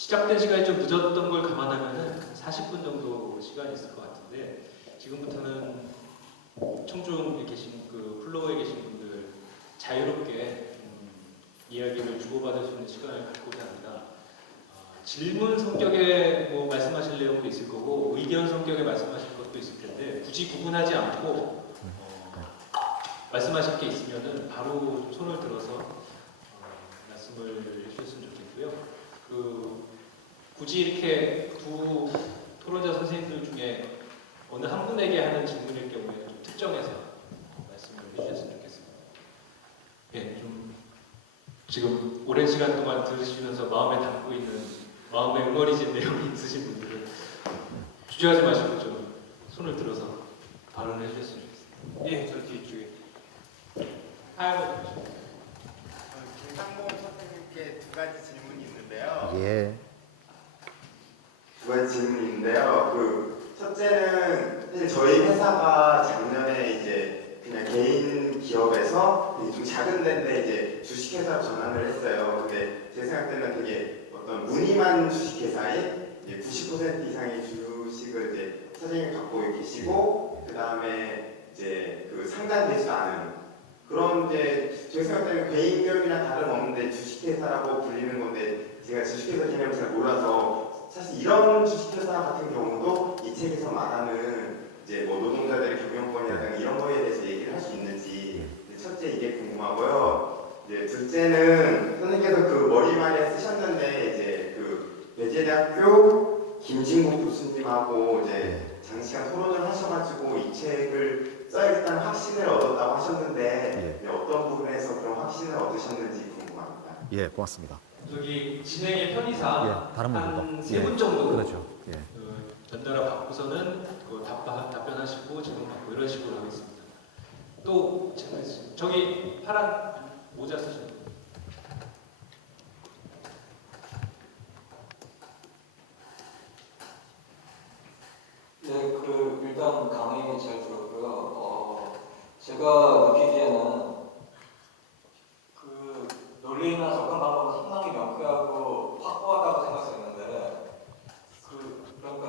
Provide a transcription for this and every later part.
시작된 시간이 좀 늦었던 걸 감안하면은 40분 정도 시간이 있을 것 같은데 지금부터는 청중에 계신 그 플로어에 계신 분들 자유롭게 이야기를 주고받을 수 있는 시간을 갖고자 합니다. 질문 성격의 뭐 말씀하실 내용도 있을 거고 의견 성격의 말씀하실 것도 있을 텐데 굳이 구분하지 않고 말씀하실 게 있으면은 바로 손을 들어서 말씀을 해주셨으면 좋겠고요. 굳이 이렇게 두 토론자 선생님들 중에 어느 한 분에게 하는 질문일 경우에 좀 특정해서 말씀을 해주셨으면 좋겠습니다. 예, 좀 지금 오랜 시간 동안 들으시면서 마음에 담고 있는 마음에 응어리진 내용이 있으신 분들은 주저하지 마시고 좀 손을 들어서 발언을 해주셨으면 좋겠습니다. 예, 저 뒤쪽에. 김상봉 선생님께 두 가지 질문이 있는데요. 예. 두 가지 질문이 있는데요. 첫째는 사실 저희 회사가 작년에 이제 그냥 개인 기업에서 좀 작은 데인데 이제 주식회사로 전환을 했어요. 근데 제 생각 때는 되게 어떤 무늬만 주식회사에 이제 90% 이상의 주식을 이제 사장님이 갖고 계시고 그 다음에 이제 그 상단되지도 않은 그런 이제 제 생각 때는 개인 기업이나 다름없는데 주식회사라고 불리는 건데 제가 주식회사 개념을 잘 몰라서 사실 이런 주식회사 같은 경우도 이 책에서 말하는 이제 뭐 노동자들의 경영권이라든가 이런 거에 대해서 얘기를 할 수 있는지 첫째 이게 궁금하고요. 이제 둘째는 선생님께서 그 머리말에 쓰셨는데 이제 그 배재대학교 김진국 교수님하고 이제 장시간 토론을 하셔가지고 이 책을 써야겠다는 확신을 얻었다고 하셨는데 어떤 부분에서 그런 확신을 얻으셨는지 궁금합니다. 예, 고맙습니다. 저기 진행의 편의상 다른 한 분들도. 3분 정도 그렇죠. 전달을 받고서는 답변하시고 질문 받고 이런 식으로 하겠습니다. 또 질문 있으시죠? 저기 파란 모자 쓰신 분. 네, 일단 강의 잘 들었고요. 제가 느끼기에는 논리나 접근 방법은 상당히 명쾌하고 확고하다고 생각했는데, 그러니까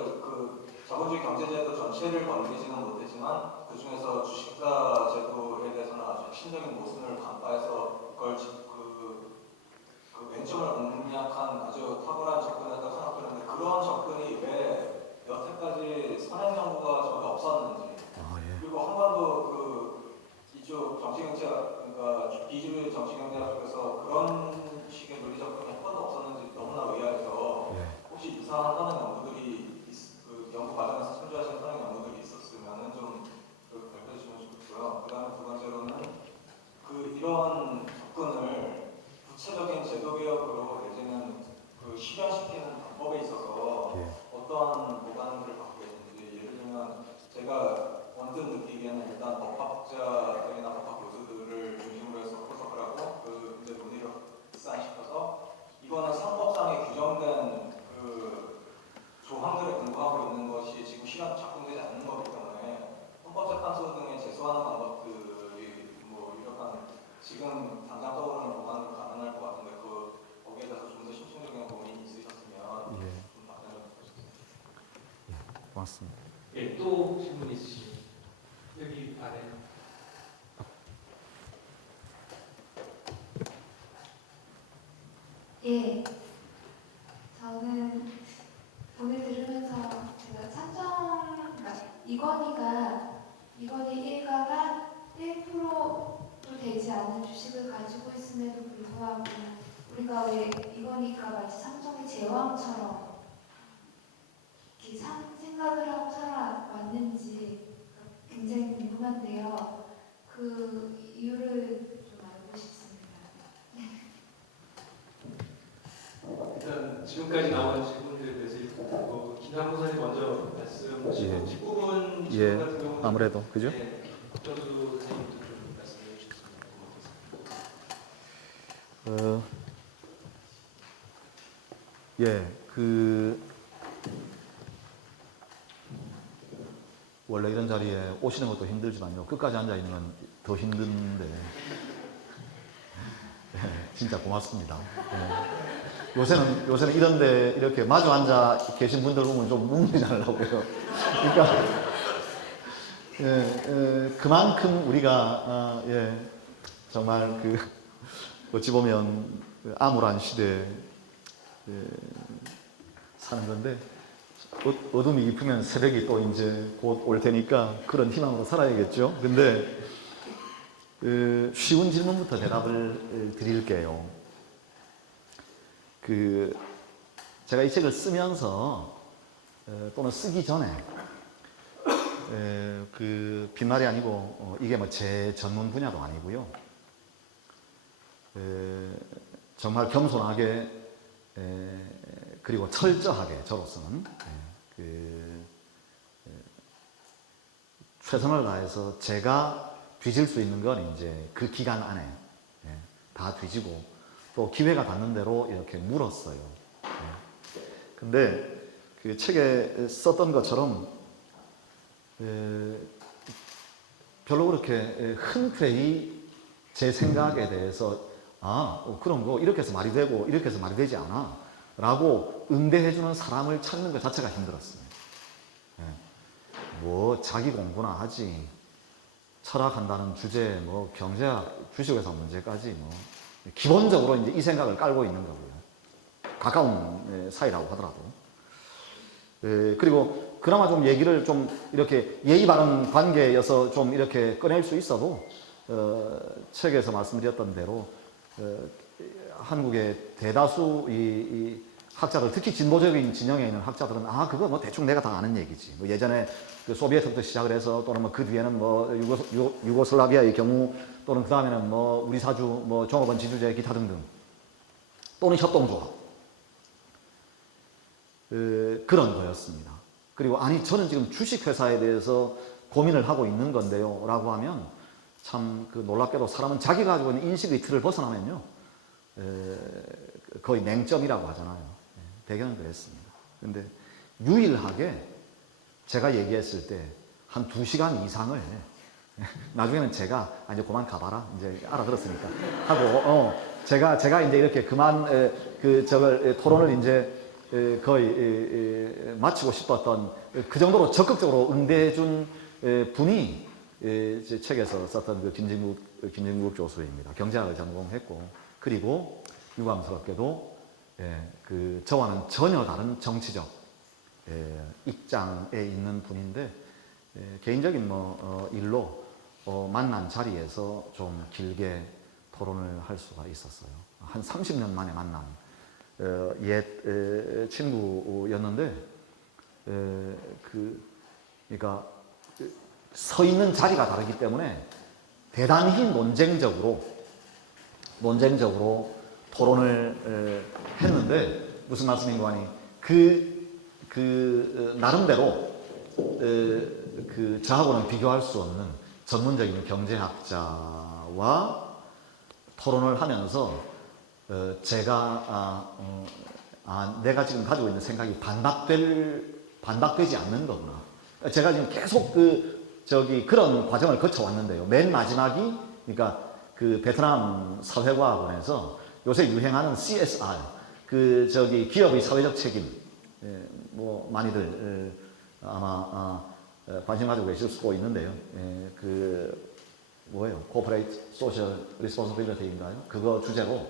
자본주의 경제제도 전체를 건드리지는 못했지만 그 중에서 주식사 제도에 대해서는 아주 핵심적인 모순을 간파해서 그걸 맹점을 공략한 아주 탁월한 접근이었다고 생각하는데 그런 접근이 왜 여태까지 선행 연구가 전혀 없었는지 그리고 한 번도 이쪽 정치경제학 그러니까 비주류 정치경제학 쪽에서 그런 식의 논리 접근이 한 번도 없었는지 너무나 의아해서 혹시 유사한 선행 연구들이 연구 과정에서 참조하신 선행 연구들이 있었으면 좀 발표해 주시면 좋고요. 그 다음에 두 번째로는 이런 접근을 구체적인 제도 개혁으로 내지는 실현시키는 방법에 있어서 어떠한 보관들을 갖고 계신지 예를 들면 제가 언뜻 느끼기에는 일단 법학자들이나 법학 교수들을 중심으로 해서 포석을 하고 이제 논의를 확산시켜서 이거는 상법상에 규정된 조항들을 공부하고 있는 것이 지금 실현 작동되지 않는 거기 때문에 헌법재판소 등에 제소하는 방법들이 뭐 유력한 지금 당장 떠오르는 보관으로 가능할 것 같은데 거기에 대해서 좀 더 심층적인 고민이 있으셨으면 좀 답변을 부탁드립니다. 고맙습니다. 예, 또 질문 있으시죠? 여기 아래. 예, 저는 오늘 들으면서 제가 그러니까 이건희 일가가 1%도 되지 않는 주식을 가지고 있음에도 불구하고 우리가 왜 이건희가 마치 삼성의 제왕처럼 이렇게 생각을 하고 살아왔는지 굉장히 궁금한데요. 그 이유를 좀 알고 싶습니다. 일단 지금까지 나온 질문들에 대해서 김상봉 선생님 먼저 말씀하시고 뒷부분 질문 같은 경우는 아무래도 그죠? 박정수 선생님도 좀 말씀해 주셨으면 고맙겠습니다. 원래 이런 자리에 오시는 것도 힘들지만요. 끝까지 앉아 있는 건 더 힘든데 진짜 고맙습니다. 요새는 이런데 이렇게 마주 앉아 계신 분들 보면 좀 눈물이 나려고요. 그러니까 그만큼 우리가 정말 어찌 보면 암울한 시대에 사는 건데 어둠이 깊으면 새벽이 또 이제 곧 올 테니까 그런 희망으로 살아야겠죠. 근데 쉬운 질문부터 대답을 드릴게요. 제가 이 책을 쓰면서 또는 쓰기 전에 빈말이 아니고 이게 뭐 제 전문 분야도 아니고요. 정말 겸손하게 그리고 철저하게 저로서는 최선을 다해서 제가 뒤질 수 있는 건 이제 그 기간 안에 다 뒤지고 또 기회가 닿는 대로 이렇게 물었어요. 근데 그 책에 썼던 것처럼 별로 그렇게 흔쾌히 제 생각에 대해서 그런 거 이렇게 해서 말이 되고 이렇게 해서 말이 되지 않아 라고 응대해주는 사람을 찾는 것 자체가 힘들었어요. 뭐 자기 공부나 하지 철학한다는 주제 뭐 경제학 주식회사 문제까지 뭐 기본적으로 이제 이 생각을 깔고 있는 거고요. 가까운 사이라고 하더라도. 그리고 그나마 좀 얘기를 좀 이렇게 예의 바른 관계여서 좀 이렇게 꺼낼 수 있어도 책에서 말씀드렸던 대로 한국의 대다수 이 학자들, 특히 진보적인 진영에 있는 학자들은 그거 뭐 대충 내가 다 아는 얘기지. 뭐 예전에 그 소비에트부터 시작을 해서 또는 뭐 그 뒤에는 뭐 유고슬라비아의 경우 또는 그 다음에는 뭐 우리 사주, 뭐 종업원 지주제 기타 등등 또는 협동조합 그런 거였습니다. 그리고 저는 지금 주식회사에 대해서 고민을 하고 있는 건데요 라고 하면 참 놀랍게도 사람은 자기가 가지고 있는 인식의 틀을 벗어나면요 거의 냉점이라고 하잖아요. 배경은 그랬습니다. 근데 유일하게 제가 얘기했을 때 한 2시간 이상을 나중에는 제가 이제 그만 가봐라 이제 알아들었으니까 하고 제가 이제 이렇게 그만 저걸 토론을 이제 거의 마치고 싶었던 그 정도로 적극적으로 응대해준 분이 제 책에서 썼던 김진국 교수입니다. 경제학을 전공했고 그리고 유감스럽게도 저와는 전혀 다른 정치적 입장에 있는 분인데 개인적인 일로 만난 자리에서 좀 길게 토론을 할 수가 있었어요. 한 30년 만에 만난 옛 친구였는데 그러니까 서 있는 자리가 다르기 때문에 대단히 논쟁적으로 토론을 했는데 무슨 말씀인가 하니 나름대로 저하고는 비교할 수 없는 전문적인 경제학자와 토론을 하면서 제가 내가 지금 가지고 있는 생각이 반박되지 않는 거구나. 제가 지금 계속 그런 과정을 거쳐왔는데요. 맨 마지막이 그러니까 베트남 사회과학원에서 요새 유행하는 CSR 기업의 사회적 책임 뭐 많이들 아마 관심 가지고 계실 수도 있는데요. 뭐예요? Corporate Social Responsibility인가요? 그거 주제로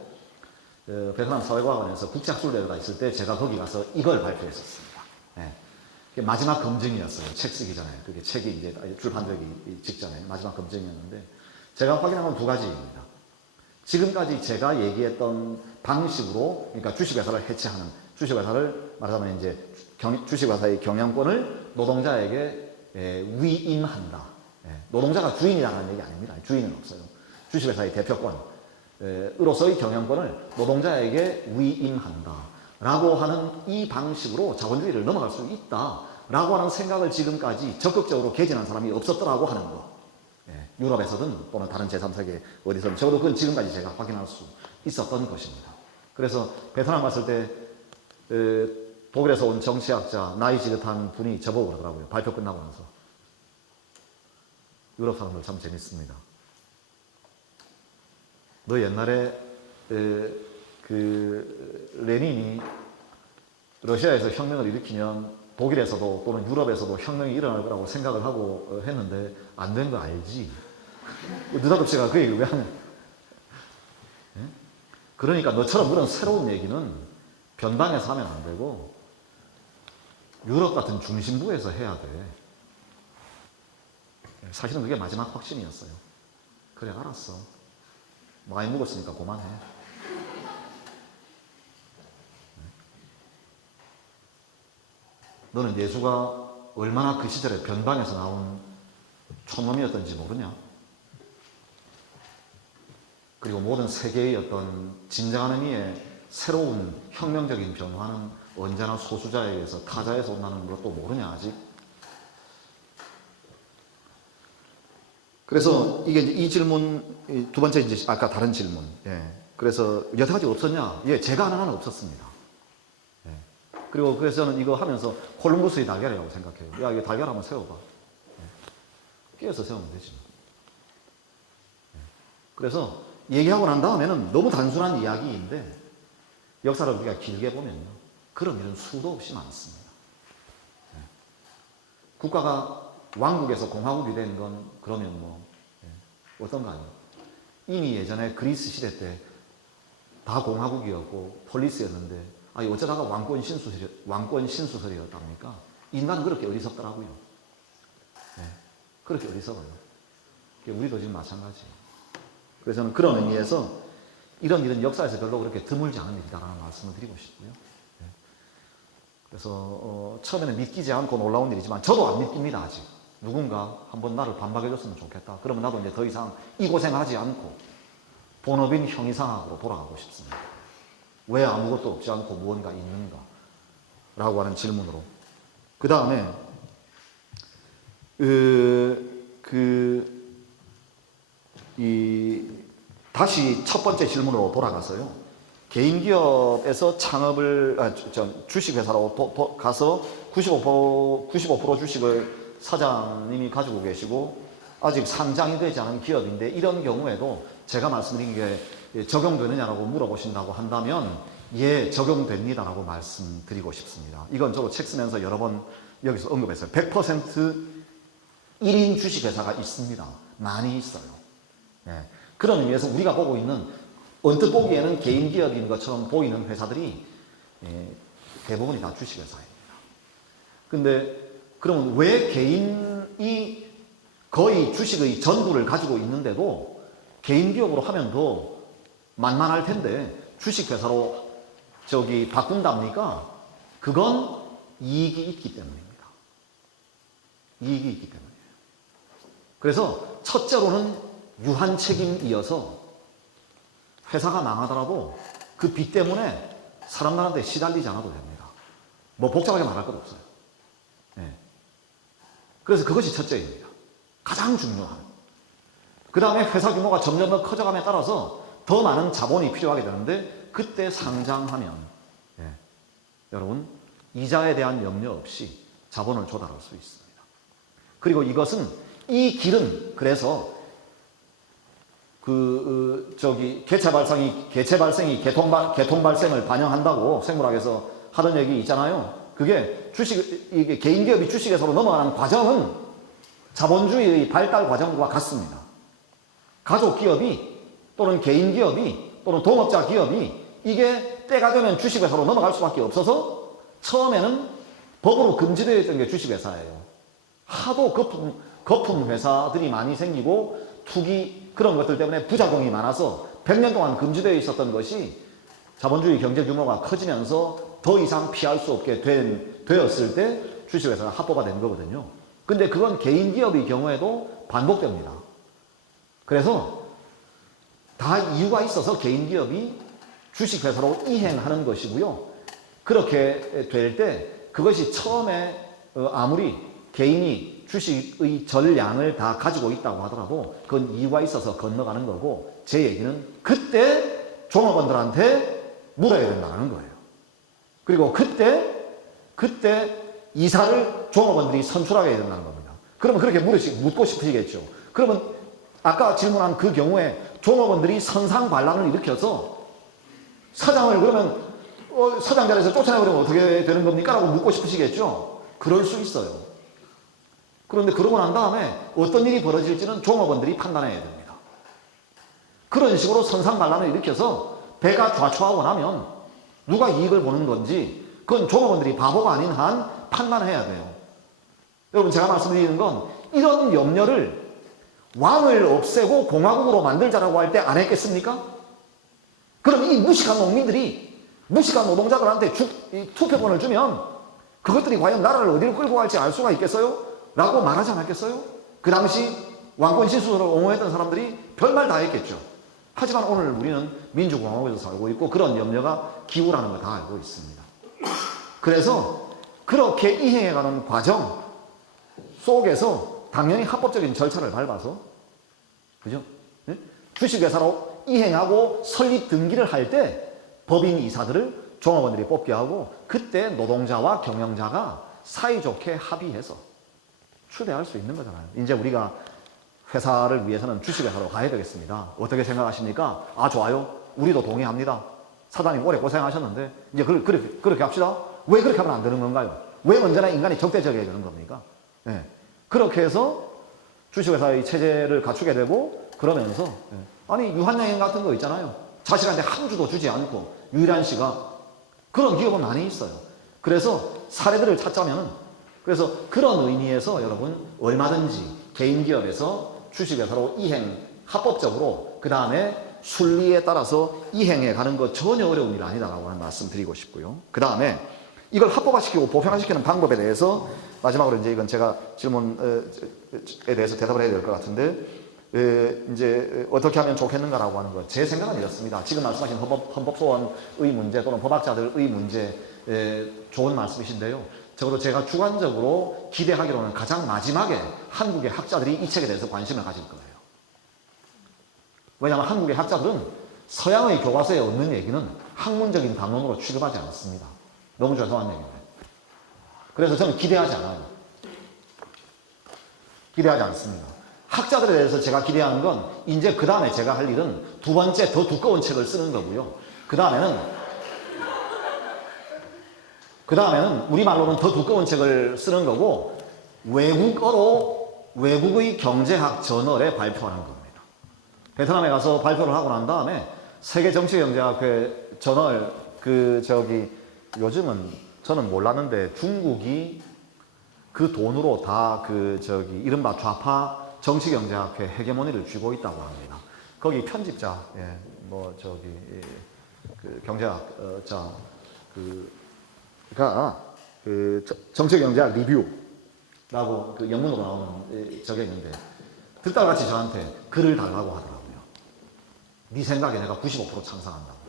베트남 사회과학원에서 국제학술대회가 있을 때 제가 거기 가서 이걸 발표했었습니다. 마지막 검증이었어요. 책 쓰기 전에. 그게 책이 이제 출판되기 직전에 마지막 검증이었는데 제가 확인한 건 2가지입니다. 지금까지 제가 얘기했던 방식으로 그러니까 주식회사를 해체하는 주식회사를 말하자면 이제 주식회사의 경영권을 노동자에게 위임한다. 노동자가 주인이라는 얘기 아닙니다. 주인은 없어요. 주식회사의 대표권으로서의 경영권을 노동자에게 위임한다. 라고 하는 이 방식으로 자본주의를 넘어갈 수 있다. 라고 하는 생각을 지금까지 적극적으로 개진한 사람이 없었더라고 하는 거. 유럽에서든 또는 다른 제3세계 어디서든 적어도 그건 지금까지 제가 확인할 수 있었던 것입니다. 그래서 베트남 갔을 때 독일에서 온 정치학자 나이 지긋한 분이 저보고 그러더라고요. 발표 끝나고 나서. 유럽 사람들 참 재밌습니다. 너 옛날에 레닌이 러시아에서 혁명을 일으키면 독일에서도 또는 유럽에서도 혁명이 일어날 거라고 생각을 하고 했는데 안 된 거 알지? 느닷없이가 그 얘기를 왜 하냐? 예? 그러니까 너처럼 그런 새로운 얘기는 변방에서 하면 안 되고 유럽 같은 중심부에서 해야 돼. 사실은 그게 마지막 확신이었어요. 그래, 알았어. 많이 묵었으니까 그만해. 너는 예수가 얼마나 그 시절에 변방에서 나온 촌놈이었던지 모르냐? 그리고 모든 세계의 어떤 진정한 의미의 새로운 혁명적인 변화는 언제나 소수자에 의해서 타자에서 온다는 것도 모르냐 아직? 그래서 이게 이제 이 질문 두 번째 이제 아까 다른 질문. 예. 그래서 여태까지 없었냐? 예, 제가 아는 한은 없었습니다. 예. 그리고 그래서 저는 이거 하면서 콜럼버스의 달걀이라고 생각해요. 야, 이거 달걀 한번 세워봐. 예. 끼워서 세우면 되지. 예. 그래서 얘기하고 난 다음에는 너무 단순한 이야기인데 역사를 우리가 길게 보면요. 그런 일은 수도 없이 많습니다. 예. 국가가 왕국에서 공화국이 된 건 그러면 뭐 어떤 거 아니에요. 이미 예전에 그리스 시대 때 다 공화국이었고 폴리스였는데 어쩌다가 왕권 신수설이었답니까? 인간은 그렇게 어리석더라고요. 네, 그렇게 어리석어요. 우리도 지금 마찬가지예요. 그래서 저는 그런 의미에서 이런 일은 역사에서 별로 그렇게 드물지 않은 일이다라는 말씀을 드리고 싶고요. 네. 그래서 처음에는 믿기지 않고 놀라운 일이지만 저도 안 믿깁니다 아직. 누군가 한번 나를 반박해줬으면 좋겠다. 그러면 나도 이제 더 이상 이 고생하지 않고 본업인 형이상학으로 돌아가고 싶습니다. 왜 아무것도 없지 않고 무언가 있는가? 라고 하는 질문으로. 그 다음에 다시 첫 번째 질문으로 돌아가서요. 개인 기업에서 주식회사로 가서 95% 주식을 사장님이 가지고 계시고 아직 상장이 되지 않은 기업인데 이런 경우에도 제가 말씀드린 게 적용되느냐라고 물어보신다고 한다면 예, 적용됩니다라고 말씀드리고 싶습니다. 이건 저도 책 쓰면서 여러 번 여기서 언급했어요. 100% 1인 주식회사가 있습니다. 많이 있어요. 예, 그런 의미에서 우리가 보고 있는 언뜻 보기에는 개인 기업인 것처럼 보이는 회사들이 대부분이 다 주식회사입니다. 근데 그러면 왜 개인이 거의 주식의 전부를 가지고 있는데도 개인 기업으로 하면 더 만만할 텐데 주식회사로 바꾼답니까? 그건 이익이 있기 때문입니다. 이익이 있기 때문이에요. 그래서 첫째로는 유한 책임이어서 회사가 망하더라도 그 빚 때문에 사람들한테 시달리지 않아도 됩니다. 뭐 복잡하게 말할 것 없어요. 네. 그래서 그것이 첫째입니다. 가장 중요한. 그 다음에 회사 규모가 점점 더 커져감에 따라서 더 많은 자본이 필요하게 되는데 그때 상장하면 여러분 이자에 대한 염려 없이 자본을 조달할 수 있습니다. 그리고 이것은 이 길은 그래서 개체 발생이 개통 발생을 반영한다고 생물학에서 하던 얘기 있잖아요. 그게 이게 개인 기업이 주식회사로 넘어가는 과정은 자본주의의 발달 과정과 같습니다. 가족 기업이 또는 개인 기업이 또는 동업자 기업이 이게 때가 되면 주식회사로 넘어갈 수밖에 없어서 처음에는 법으로 금지되어 있던 게 주식회사예요. 하도 거품 회사들이 많이 생기고 투기 그런 것들 때문에 부작용이 많아서 100년 동안 금지되어 있었던 것이 자본주의 경제 규모가 커지면서 더 이상 피할 수 없게 되었을 때 주식회사가 합법화 된 거거든요. 근데 그건 개인 기업의 경우에도 반복됩니다. 그래서 다 이유가 있어서 개인 기업이 주식회사로 이행하는 것이고요. 그렇게 될 때 그것이 처음에 아무리 개인이 주식의 전량을 다 가지고 있다고 하더라도 그건 이유가 있어서 건너가는 거고 제 얘기는 그때 종업원들한테 물어야 된다는 거예요. 그리고 그때 이사를 종업원들이 선출하게 된다는 겁니다. 그러면 그렇게 묻고 싶으시겠죠. 그러면 아까 질문한 그 경우에 종업원들이 선상반란을 일으켜서 사장을 그러면 사장 자리에서 쫓아내버리면 어떻게 되는 겁니까? 라고 묻고 싶으시겠죠? 그럴 수 있어요. 그런데 그러고 난 다음에 어떤 일이 벌어질지는 종업원들이 판단해야 됩니다. 그런 식으로 선상반란을 일으켜서 배가 좌초하고 나면 누가 이익을 보는 건지 그건 종업원들이 바보가 아닌 한 판단해야 돼요. 여러분 제가 말씀드리는 건 이런 염려를 왕을 없애고 공화국으로 만들자라고 할 때 안 했겠습니까? 그럼 이 무식한 농민들이 무식한 노동자들한테 투표권을 주면 그것들이 과연 나라를 어디로 끌고 갈지 알 수가 있겠어요? 라고 말하지 않았겠어요? 그 당시 왕권 신수를 옹호했던 사람들이 별말 다 했겠죠. 하지만 오늘 우리는 민주공화국에서 살고 있고 그런 염려가 기우라는 걸 다 알고 있습니다. 그래서 그렇게 이행해가는 과정 속에서 당연히 합법적인 절차를 밟아서 그죠? 네? 주식회사로 이행하고 설립 등기를 할 때 법인 이사들을 종업원들이 뽑게 하고 그때 노동자와 경영자가 사이좋게 합의해서 추대할 수 있는 거잖아요. 이제 우리가 회사를 위해서는 주식회사로 가야 되겠습니다. 어떻게 생각하십니까? 아 좋아요. 우리도 동의합니다. 사장님 오래 고생하셨는데 이제 그렇게 합시다. 왜 그렇게 하면 안 되는 건가요? 왜 언제나 인간이 적대적이어야 되는 겁니까? 네. 그렇게 해서 주식회사의 체제를 갖추게 되고 그러면서 아니 유한양행 같은 거 있잖아요. 자식한테 한 주도 주지 않고 유일한 씨가 그런 기업은 많이 있어요. 그래서 사례들을 찾자면은 그래서 그런 의미에서 여러분 얼마든지 개인 기업에서 주식회사로 이행 합법적으로 그 다음에 순리에 따라서 이행해 가는 거 전혀 어려운 일 아니다라고 하는 말씀 드리고 싶고요. 그 다음에 이걸 합법화시키고 보편화시키는 방법에 대해서 마지막으로 이제 이건 제가 질문에 대해서 대답을 해야 될 것 같은데 이제 어떻게 하면 좋겠는가라고 하는 것. 제 생각은 이렇습니다. 지금 말씀하신 헌법소원의 문제 또는 법학자들의 문제 좋은 말씀이신데요. 적어도 제가 주관적으로 기대하기로는 가장 마지막에 한국의 학자들이 이 책에 대해서 관심을 가질 거예요. 왜냐하면 한국의 학자들은 서양의 교과서에 없는 얘기는 학문적인 담론으로 취급하지 않습니다. 너무 죄송한 얘기입니다. 그래서 저는 기대하지 않아요. 기대하지 않습니다. 학자들에 대해서 제가 기대하는 건 이제 그 다음에 제가 할 일은 두 번째 더 두꺼운 책을 쓰는 거고요. 그 다음에는 우리말로는 더 두꺼운 책을 쓰는 거고 외국어로 외국의 경제학 저널에 발표하는 겁니다. 베트남에 가서 발표를 하고 난 다음에 세계정치경제학회 저널 요즘은 저는 몰랐는데 중국이 그 돈으로 다 이른바 좌파 정치경제학회 헤게모니를 쥐고 있다고 합니다. 거기 편집자, 정치경제학 리뷰라고 영문으로 나오는 적이 있는데 듣다 같이 저한테 글을 달라고 하더라고요. 네 생각에 내가 95% 찬성한다고.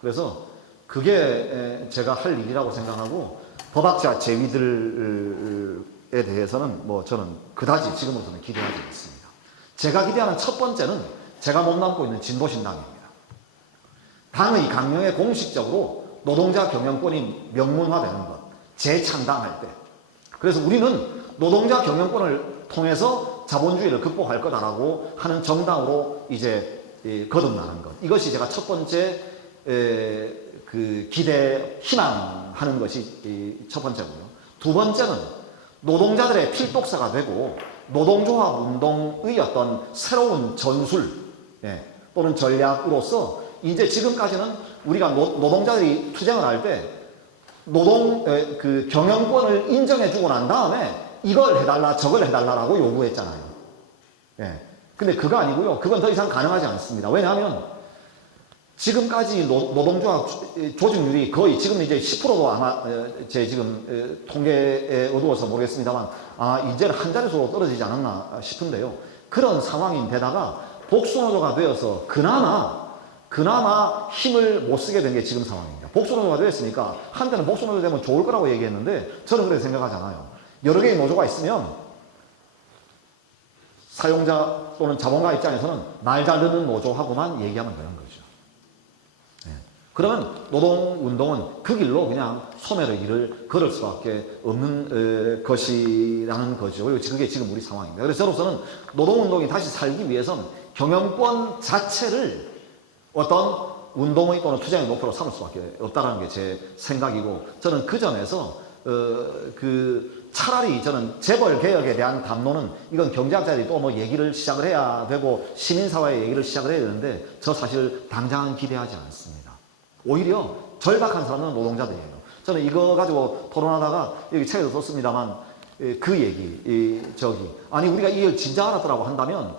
그래서 그게 제가 할 일이라고 생각하고 법학자 제위들에 대해서는 저는 그다지 지금부터는 기대하지 않습니다. 제가 기대하는 첫 번째는 제가 몸담고 있는 진보신당입니다. 당의 강령에 공식적으로 노동자 경영권이 명문화되는 것, 재창당할 때. 그래서 우리는 노동자 경영권을 통해서 자본주의를 극복할 거다라고 하는 정당으로 이제 거듭나는 것. 이것이 제가 첫 번째 희망하는 것이 첫 번째고요. 두 번째는 노동자들의 필독사가 되고 노동조합 운동의 어떤 새로운 전술 또는 전략으로서 이제 지금까지는 우리가 노동자들이 투쟁을 할 때 경영권을 인정해주고 난 다음에 이걸 해달라 저걸 해달라라고 요구했잖아요. 근데 그거 아니고요. 그건 더 이상 가능하지 않습니다. 왜냐하면 지금까지 노동조합 조직률이 거의 지금 이제 10%도 아마 제 지금 통계에 어두워서 모르겠습니다만 이제는 한 자릿수로 떨어지지 않았나 싶은데요. 그런 상황인데다가 복수노조가 되어서 그나마 힘을 못 쓰게 된 게 지금 상황입니다. 복수노조가 되었으니까 한때는 복수노조 되면 좋을 거라고 얘기했는데 저는 그렇게 생각하지 않아요. 여러 개의 노조가 있으면 사용자 또는 자본가 입장에서는 말 잘 듣는 노조하고만 얘기하면 되는 거죠. 그러면 노동운동은 그 길로 그냥 소멸의 길을 걸을 수밖에 없는 것이라는 거죠. 그게 지금 우리 상황입니다. 그래서 저로서는 노동운동이 다시 살기 위해서는 경영권 자체를 어떤 운동의 또는 투쟁의 목표로 삼을 수밖에 없다는 게 제 생각이고, 저는 그 점에서 차라리 저는 재벌 개혁에 대한 담론은 이건 경제학자들이 또 뭐 얘기를 시작을 해야 되고 시민사회의 얘기를 시작을 해야 되는데, 저 사실 당장은 기대하지 않습니다. 오히려 절박한 사람은 노동자들이에요. 저는 이거 가지고 토론하다가 여기 책에도 썼습니다만 그 얘기, 아니 우리가 이걸 진짜 알았더라고 한다면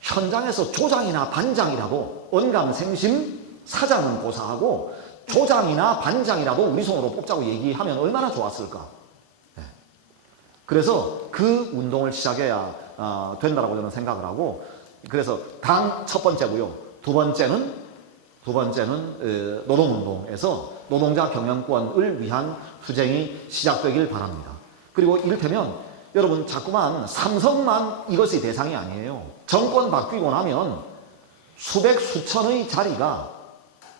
현장에서 조장이나 반장이라도 언감생심 사장은 고사하고 조장이나 반장이라도 우리 손으로 뽑자고 얘기하면 얼마나 좋았을까. 네. 그래서 그 운동을 시작해야 된다고 저는 생각을 하고, 그래서 당 첫 번째고요. 두 번째는 노동운동에서 노동자 경영권을 위한 투쟁이 시작되길 바랍니다. 그리고 이를테면 여러분 자꾸만 삼성만 이것이 대상이 아니에요. 정권 바뀌고 나면 수백 수천의 자리가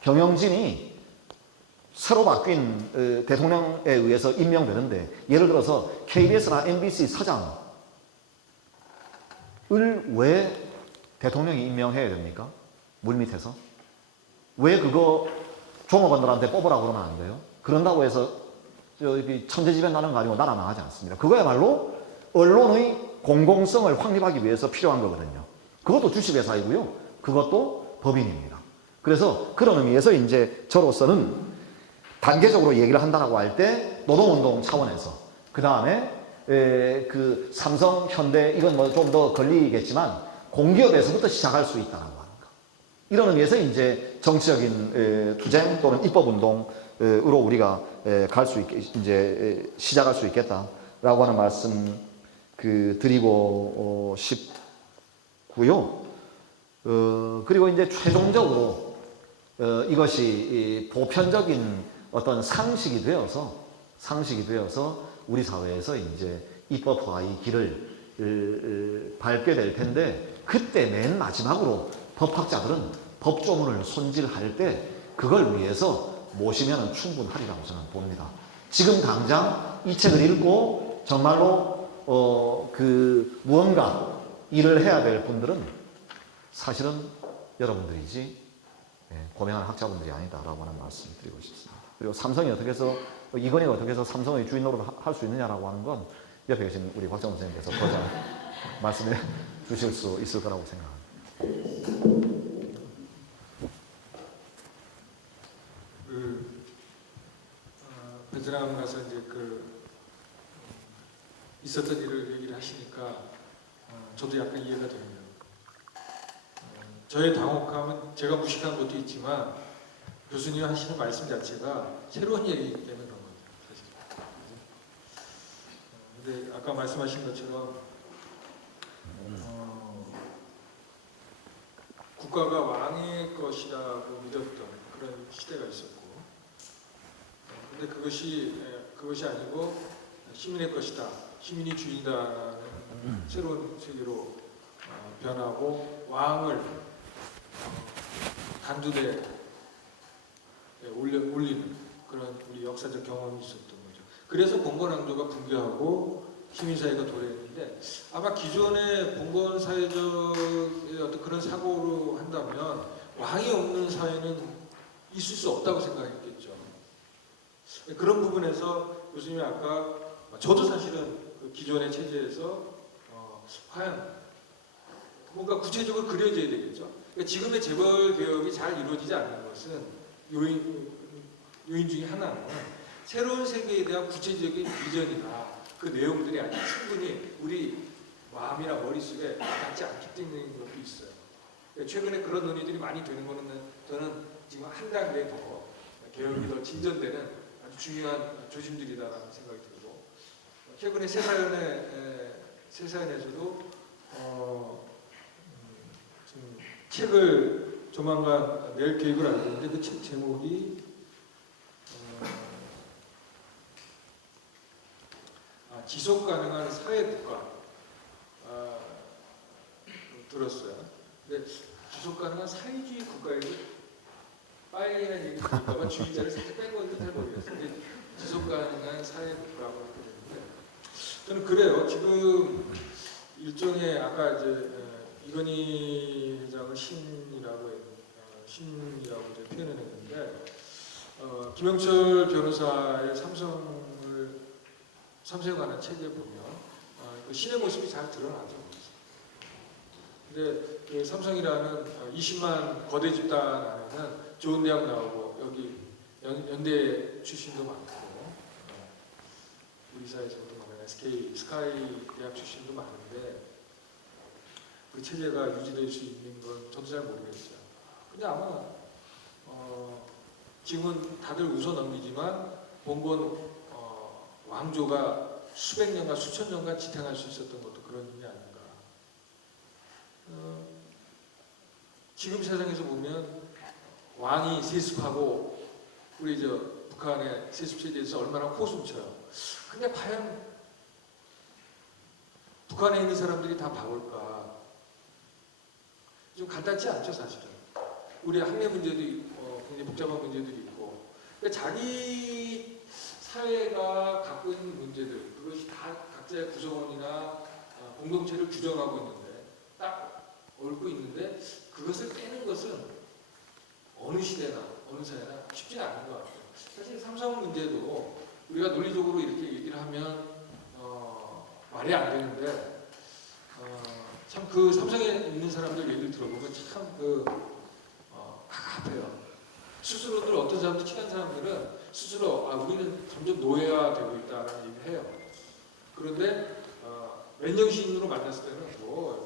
경영진이 새로 바뀐 대통령에 의해서 임명되는데, 예를 들어서 KBS나 MBC 사장을 왜 대통령이 임명해야 됩니까? 물밑에서? 왜 그거 종업원들한테 뽑으라고 그러면 안 돼요? 그런다고 해서 천재지변 나는 거 아니고 나라 망하지 않습니다. 그거야말로 언론의 공공성을 확립하기 위해서 필요한 거거든요. 그것도 주식회사이고요. 그것도 법인입니다. 그래서 그런 의미에서 이제 저로서는 단계적으로 얘기를 한다고 할 때 노동운동 차원에서, 그 다음에 그 삼성, 현대, 이건 뭐 좀 더 걸리겠지만 공기업에서부터 시작할 수 있다는 거. 이런 의미에서 이제 정치적인 투쟁 또는 입법운동으로 우리가 갈 수 있게, 이제 시작할 수 있겠다라고 하는 말씀 드리고 싶고요. 그리고 이제 최종적으로 이것이 보편적인 어떤 상식이 되어서 우리 사회에서 이제 입법화의 길을 밟게 될 텐데, 그때 맨 마지막으로 법학자들은 법조문을 손질할 때 그걸 위해서 모시면 충분하리라고 저는 봅니다. 지금 당장 이 책을 읽고 정말로 무언가 일을 해야 될 분들은 사실은 여러분들이지 고명한 학자분들이 아니다라고 하는 말씀을 드리고 싶습니다. 그리고 삼성이 어떻게 해서, 이건희가 어떻게 해서 삼성의 주인 노릇을 할 수 있느냐라고 하는 건 옆에 계신 우리 곽정원 선생님께서 더 잘 말씀해 주실 수 있을 거라고 생각합니다. 베트남 가서 이제 있었던 일을 얘기를 하시니까 저도 약간 이해가 됩니다. 저의 당혹함은 제가 무식한 것도 있지만 교수님 하시는 말씀 자체가 새로운 얘기이기 때문에 그런 거죠. 사실. 근데 아까 말씀하신 것처럼 국가가 왕의 것이라고 믿었던 그런 시대가 있었고, 근데 그것이 아니고 시민의 것이다, 시민이 주인이다라는 새로운 세계로 변하고 왕을 단두대에 올리는 그런 우리 역사적 경험이 있었던 거죠. 그래서 봉건왕조가 붕괴하고 시민사회가 도래했는데, 아마 기존의 봉건사회적의 어떤 그런 사고로 한다면 왕이 없는 사회는 있을 수 없다고 생각했겠죠. 그런 부분에서 교수님이 아까, 저도 사실은 그 기존의 체제에서 과연 뭔가 구체적으로 그려져야 되겠죠. 그러니까 지금의 재벌 개혁이 잘 이루어지지 않는 것은 요인 중에 하나는 새로운 세계에 대한 구체적인 비전이나 그 내용들이 아직 충분히 우리 마음이나 머릿속에 닿지 않기 때문인 것도 있어요. 최근에 그런 논의들이 많이 되는 거는 저는 지금 한 단계 더 개혁이 더 진전되는 아주 중요한 조짐들이다라는 생각이 들고, 최근에 새사연에서도 지금 책을 조만간 낼 계획을 알고 있는데, 그 책 제목이 지속 가능한 사회 국가 들었어요. 근데 지속 가능한 사회주의 국가에도 빨리는 얘기 들을까봐 주의자를 살짝 뺀 건지 잘 모르겠어요. 근데 지속 가능한 사회 국가라고 이렇게 되는데, 저는 그래요. 지금 일종의 아까 이제 이건희 회장을 신이라고 이제 표현을 했는데 김영철 변호사의 삼성에 관한 책에 보면 그 신의 모습이 잘 드러나죠. 근데 그 삼성이라는 20만 거대 집단 안에는 좋은 대학 나오고 여기 연대 출신도 많고 우리 사회에서도 말하는 스카이 대학 출신도 많은데 그 체제가 유지될 수 있는 건 저도 잘 모르겠어요. 근데 아마 지금은 다들 웃어 넘기지만 봉건 왕조가 수백 년간 수천 년간 지탱할 수 있었던 것도 그런 의미 아닌가. 지금 세상에서 보면 왕이 세습하고 우리 북한의 세습 체제에서 얼마나 호수쳐요. 근데 과연 북한에 있는 사람들이 다 바울까? 좀 간단치 않죠, 사실은. 우리 학내 문제도 있고, 굉장히 복잡한 문제들이 있고. 그러니까 자기 사회가 갖고 있는 문제들, 그것이 다 각자의 구성원이나 공동체를 규정하고 있는데, 딱 얽고 있는데, 그것을 깨는 것은 어느 시대나, 어느 사회나 쉽지 않은 것 같아요. 사실 삼성 문제도 우리가 논리적으로 이렇게 얘기를 하면, 말이 안 되는데, 참 그 삼성에 있는 사람들 얘기를 들어보면 참 가깝해요. 스스로들 어떤 사람들 친한 사람들은 스스로 우리는 점점 노예화 되고 있다라는 얘기를 해요. 그런데 맨정신으로 만났을 때는 뭐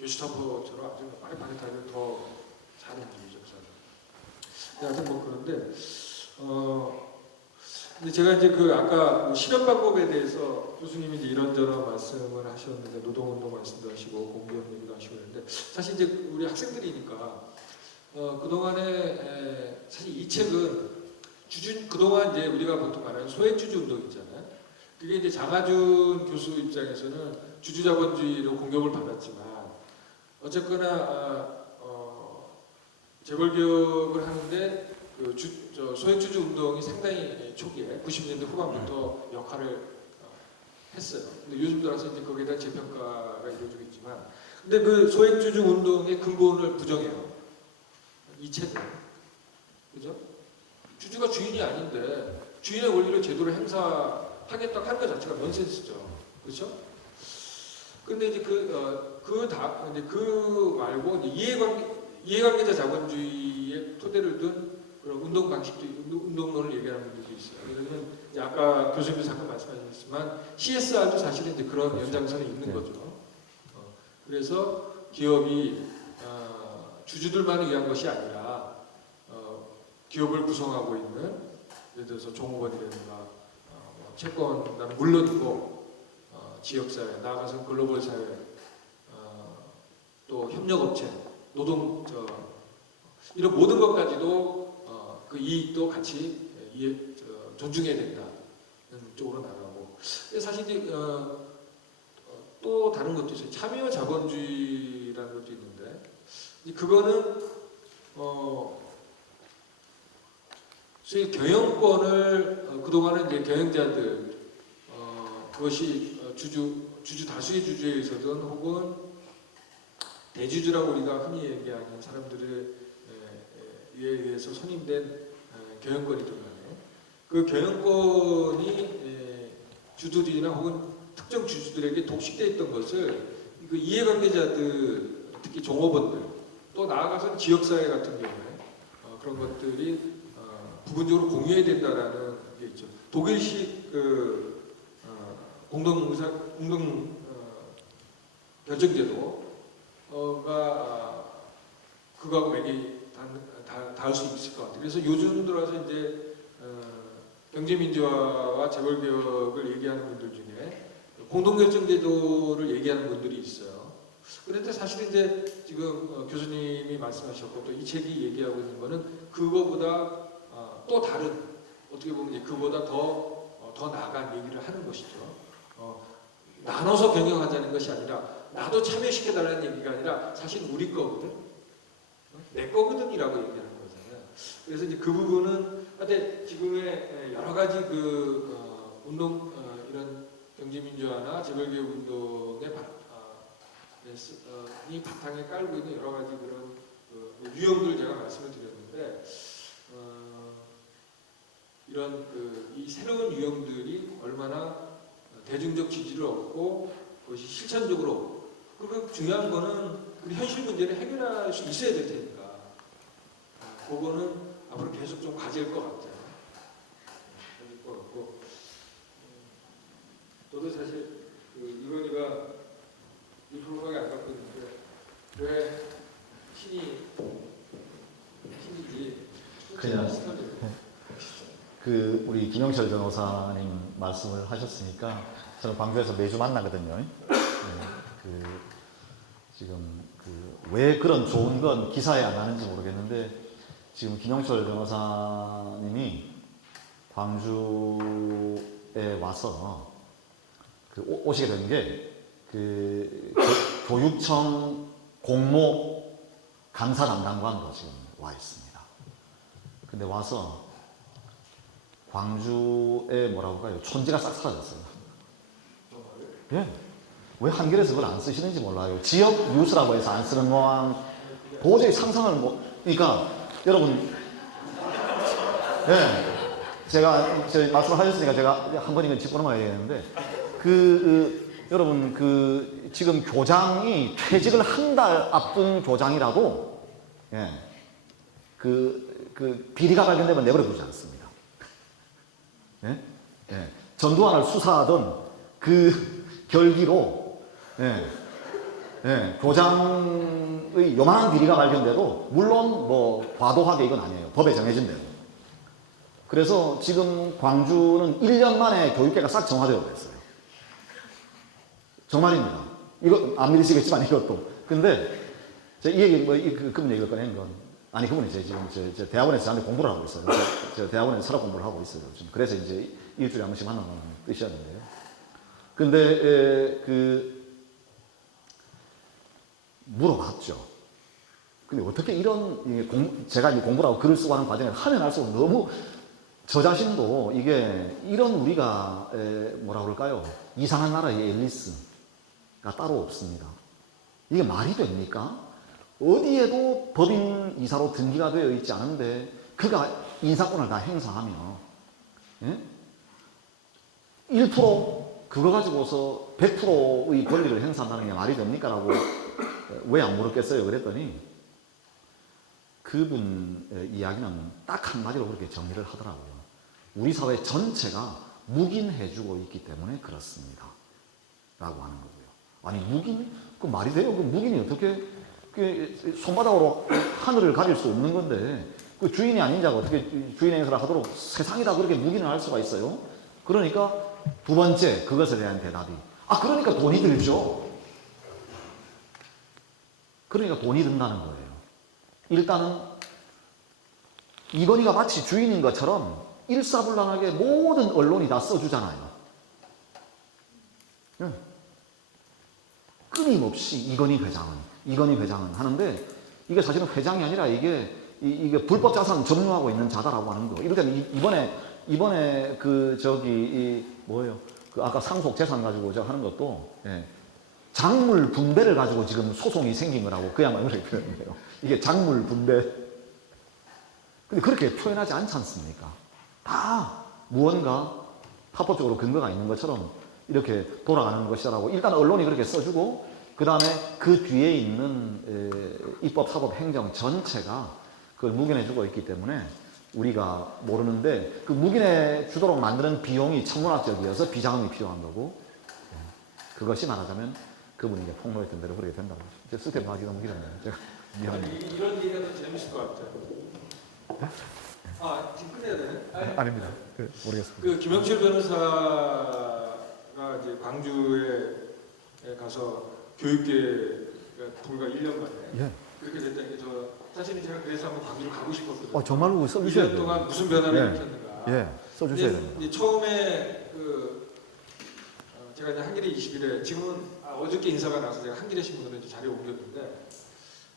요시타포처럼 아주 빠릿빠릿하게 더 잘 움직이죠. 하여튼 뭐 그런데 근데 제가 이제 아까 실현 방법에 대해서 교수님이 이제 이런저런 말씀을 하셨는데 노동운동 말씀도 하시고 공부형 얘기도 하시고 그랬는데 사실 이제 우리 학생들이니까 그동안에 사실 이 책은 그동안 이제 우리가 보통 말하는 소액주주 운동 있잖아요. 그게 이제 장하준 교수 입장에서는 주주자본주의로 공격을 받았지만 어쨌거나 재벌개혁을 하는데 소액주주 운동이 상당히 초기에 90년대 후반부터 역할을 했어요. 근데 요즘 들어서 이제 거기에 대한 재평가가 이루어지고 있지만, 근데 그 소액주주 운동의 근본을 부정해요. 이 책은. 그죠? 주주가 주인이 아닌데 주인의 권리를 제대로 행사하겠다고 하는 것 자체가 넌센스죠. 그렇죠? 근데 이제 그 말고 이제 이해관계자 자본주의의 토대를 둔 그런 운동 방식도, 운동론을 얘기하는 분들도 있어요. 그러면 아까 교수님도 잠깐 말씀하셨지만 CSR도 사실은 이제 그런 그렇죠. 연장선에 있는 네. 거죠. 그래서 기업이 주주들만을 위한 것이 아니라 기업을 구성하고 있는 예를 들어서 종업원이라든가 채권단은 물론이고 지역사회, 나아가서 글로벌 사회, 또 협력업체, 노동 이런 모든 것까지도 그 이익도 같이 존중해야 된다는 쪽으로 나가고 사실 이제 또 다른 것도 있어요. 참여 자본주의라는 것도 있는데 그거는 소위 경영권을 그동안은 이제 경영자들 그것이 주주 다수의 주주에 의해서든 혹은 대주주라고 우리가 흔히 얘기하는 사람들에 의해서 선임된 경영권이든 간에 그 경영권이 주주들이나 혹은 특정 주주들에게 독식되어 있던 것을 그 이해관계자들 특히 종업원들 또 나아가서 지역사회 같은 경우에 그런 것들이 부분적으로 공유해야 된다라는 게 있죠. 독일식 공동 결정제도가 그거하고 맥이 닿을 수 있을 것 같아요. 그래서 요즘 들어서 이제 경제민주화와 재벌개혁을 얘기하는 분들 중에 공동결정제도를 얘기하는 분들이 있어요. 그런데 사실 이제 지금 교수님이 말씀하셨고 또 이 책이 얘기하고 있는 거는 그거보다 또 다른 어떻게 보면 이제 그보다 더 나아간 얘기를 하는 것이죠. 나눠서 경영하자는 것이 아니라 나도 참여시켜달라는 얘기가 아니라 사실 우리 거거든, 내 거거든이라고 얘기하는 거잖아요. 그래서 이제 그 부분은 근데 지금의 여러 가지 운동 이런 경제민주화나 재벌개혁 운동의 이 바탕에 깔고 있는 여러 가지 그런 그 유형들 제가 말씀을 드렸는데 이런 이 새로운 유형들이 얼마나 대중적 지지를 얻고 그것이 실천적으로 그리고 중요한 거는 우리 현실 문제를 해결할 수 있어야 될 테니까 그거는 앞으로 계속 좀 가질 것 같아요. 가질 것 같고 저도 사실 이건희가 1%밖에 안 갖고 있는데 왜 신이지 그냥 우리 김영철 변호사님 말씀을 하셨으니까 저는 광주에서 매주 만나거든요. 지금 왜 그런 좋은 건 기사에 안 나는지 모르겠는데 지금 김영철 변호사님이 광주에 와서 오시게 된 게 교육청 공모 감사 담당관으로 지금 와 있습니다. 근데 와서 광주에 뭐라고 할까요? 촌지가 싹 사라졌어요. 예. 왜 한겨레에서 그걸 안 쓰시는지 몰라요. 지역 뉴스라고 해서 안 쓰는 거랑 도저히 상상을 그러니까 여러분, 예. 제가 말씀을 하셨으니까 제가 한 번 이건 짚고 넘어가야 되는데 여러분 지금 교장이 퇴직을 한 달 앞둔 교장이라도 예. 비리가 발견되면 내버려 두지 않습니다. 예? 예. 전두환을 수사하던 그 결기로 교장의 요만한 비리가 발견돼도 물론 과도하게 이건 아니에요. 법에 정해진 대로. 그래서 지금 광주는 1년 만에 교육계가 싹 정화되어 버렸어요. 정말입니다. 이거 안 믿으시겠지만 이것도. 근데 이 얘기 그분 얘기를 꺼낸 건 그분이 지금 제 대학원에서 저한테 공부를 하고 있어요. 제가 대학원에서 철학 공부를 하고 있어요. 지금. 그래서 이제 일주일에 한 번씩 만나는 뜻이었는데요. 근데 물어봤죠. 근데 어떻게 제가 이 공부를 하고 글을 쓰고 하는 과정에 하면 할수록 너무 저 자신도 이게 이런 우리가 뭐라 그럴까요? 이상한 나라의 앨리스가 따로 없습니다. 이게 말이 됩니까? 어디에도 법인 이사로 등기가 되어 있지 않은데 그가 인사권을 다 행사하며 1% 그거 가지고서 100%의 권리를 행사한다는 게 말이 됩니까? 라고 왜 안 물었겠어요? 그랬더니 그분 이야기는 딱 한마디로 그렇게 정리를 하더라고요. 우리 사회 전체가 묵인해주고 있기 때문에 그렇습니다. 라고 하는 거고요. 아니 묵인? 그 말이 돼요? 그 묵인이 어떻게 손바닥으로 하늘을 가릴 수 없는 건데 그 주인이 아닌 자가 어떻게 주인 행세를 하도록 세상이 다 그렇게 묵인을 할 수가 있어요? 그러니까 두 번째 그것에 대한 대답이 그러니까 돈이 들죠. 그러니까 돈이 든다는 거예요. 일단은 이건희가 마치 주인인 것처럼 일사불란하게 모든 언론이 다 써주잖아요. 끊임없이 이건희 회장은 하는데 이게 사실은 회장이 아니라 이게 불법 자산 점유하고 있는 자다라고 하는 거. 이렇게 이번에 아까 상속 재산 가지고 하는 것도 작물 분배를 가지고 지금 소송이 생긴 거라고 그야말로 이렇게 표현해요. 이게 작물 분배. 근데 그렇게 표현하지 않지 않습니까? 다 무언가 합법적으로 근거가 있는 것처럼 이렇게 돌아가는 것이라고 일단 언론이 그렇게 써주고 그 다음에 그 뒤에 있는 입법, 사법, 행정 전체가 그걸 묵인해주고 있기 때문에 우리가 모르는데 그 묵인해 주도록 만드는 비용이 천문학적이어서 비자금이 필요한 거고 그것이 말하자면 그분이 이제 폭로했던 대로 그렇게 된다고. 제가 쓸 때 말이 너무 길었네요. 제가 미안합니다. 이런 얘기가 더 재밌을 것 같아요. 지금 끝내야 되네? 아닙니다. 모르겠습니다. 김영철 변호사가 이제 광주에 가서 교육계가 불과 1년 만에 그렇게 됐다는 게 사실은 제가 그래서 한번 광주를 가고 싶었거든요. 정말로 써주셔야 돼요. 1년 동안 무슨 변화를 일으켰는가. 써주셔야 됩니다. 처음에 제가 이제 한겨레 21에 지금은 어저께 인사가 나서 제가 한겨레 신문으로 이제 자리에 옮겼는데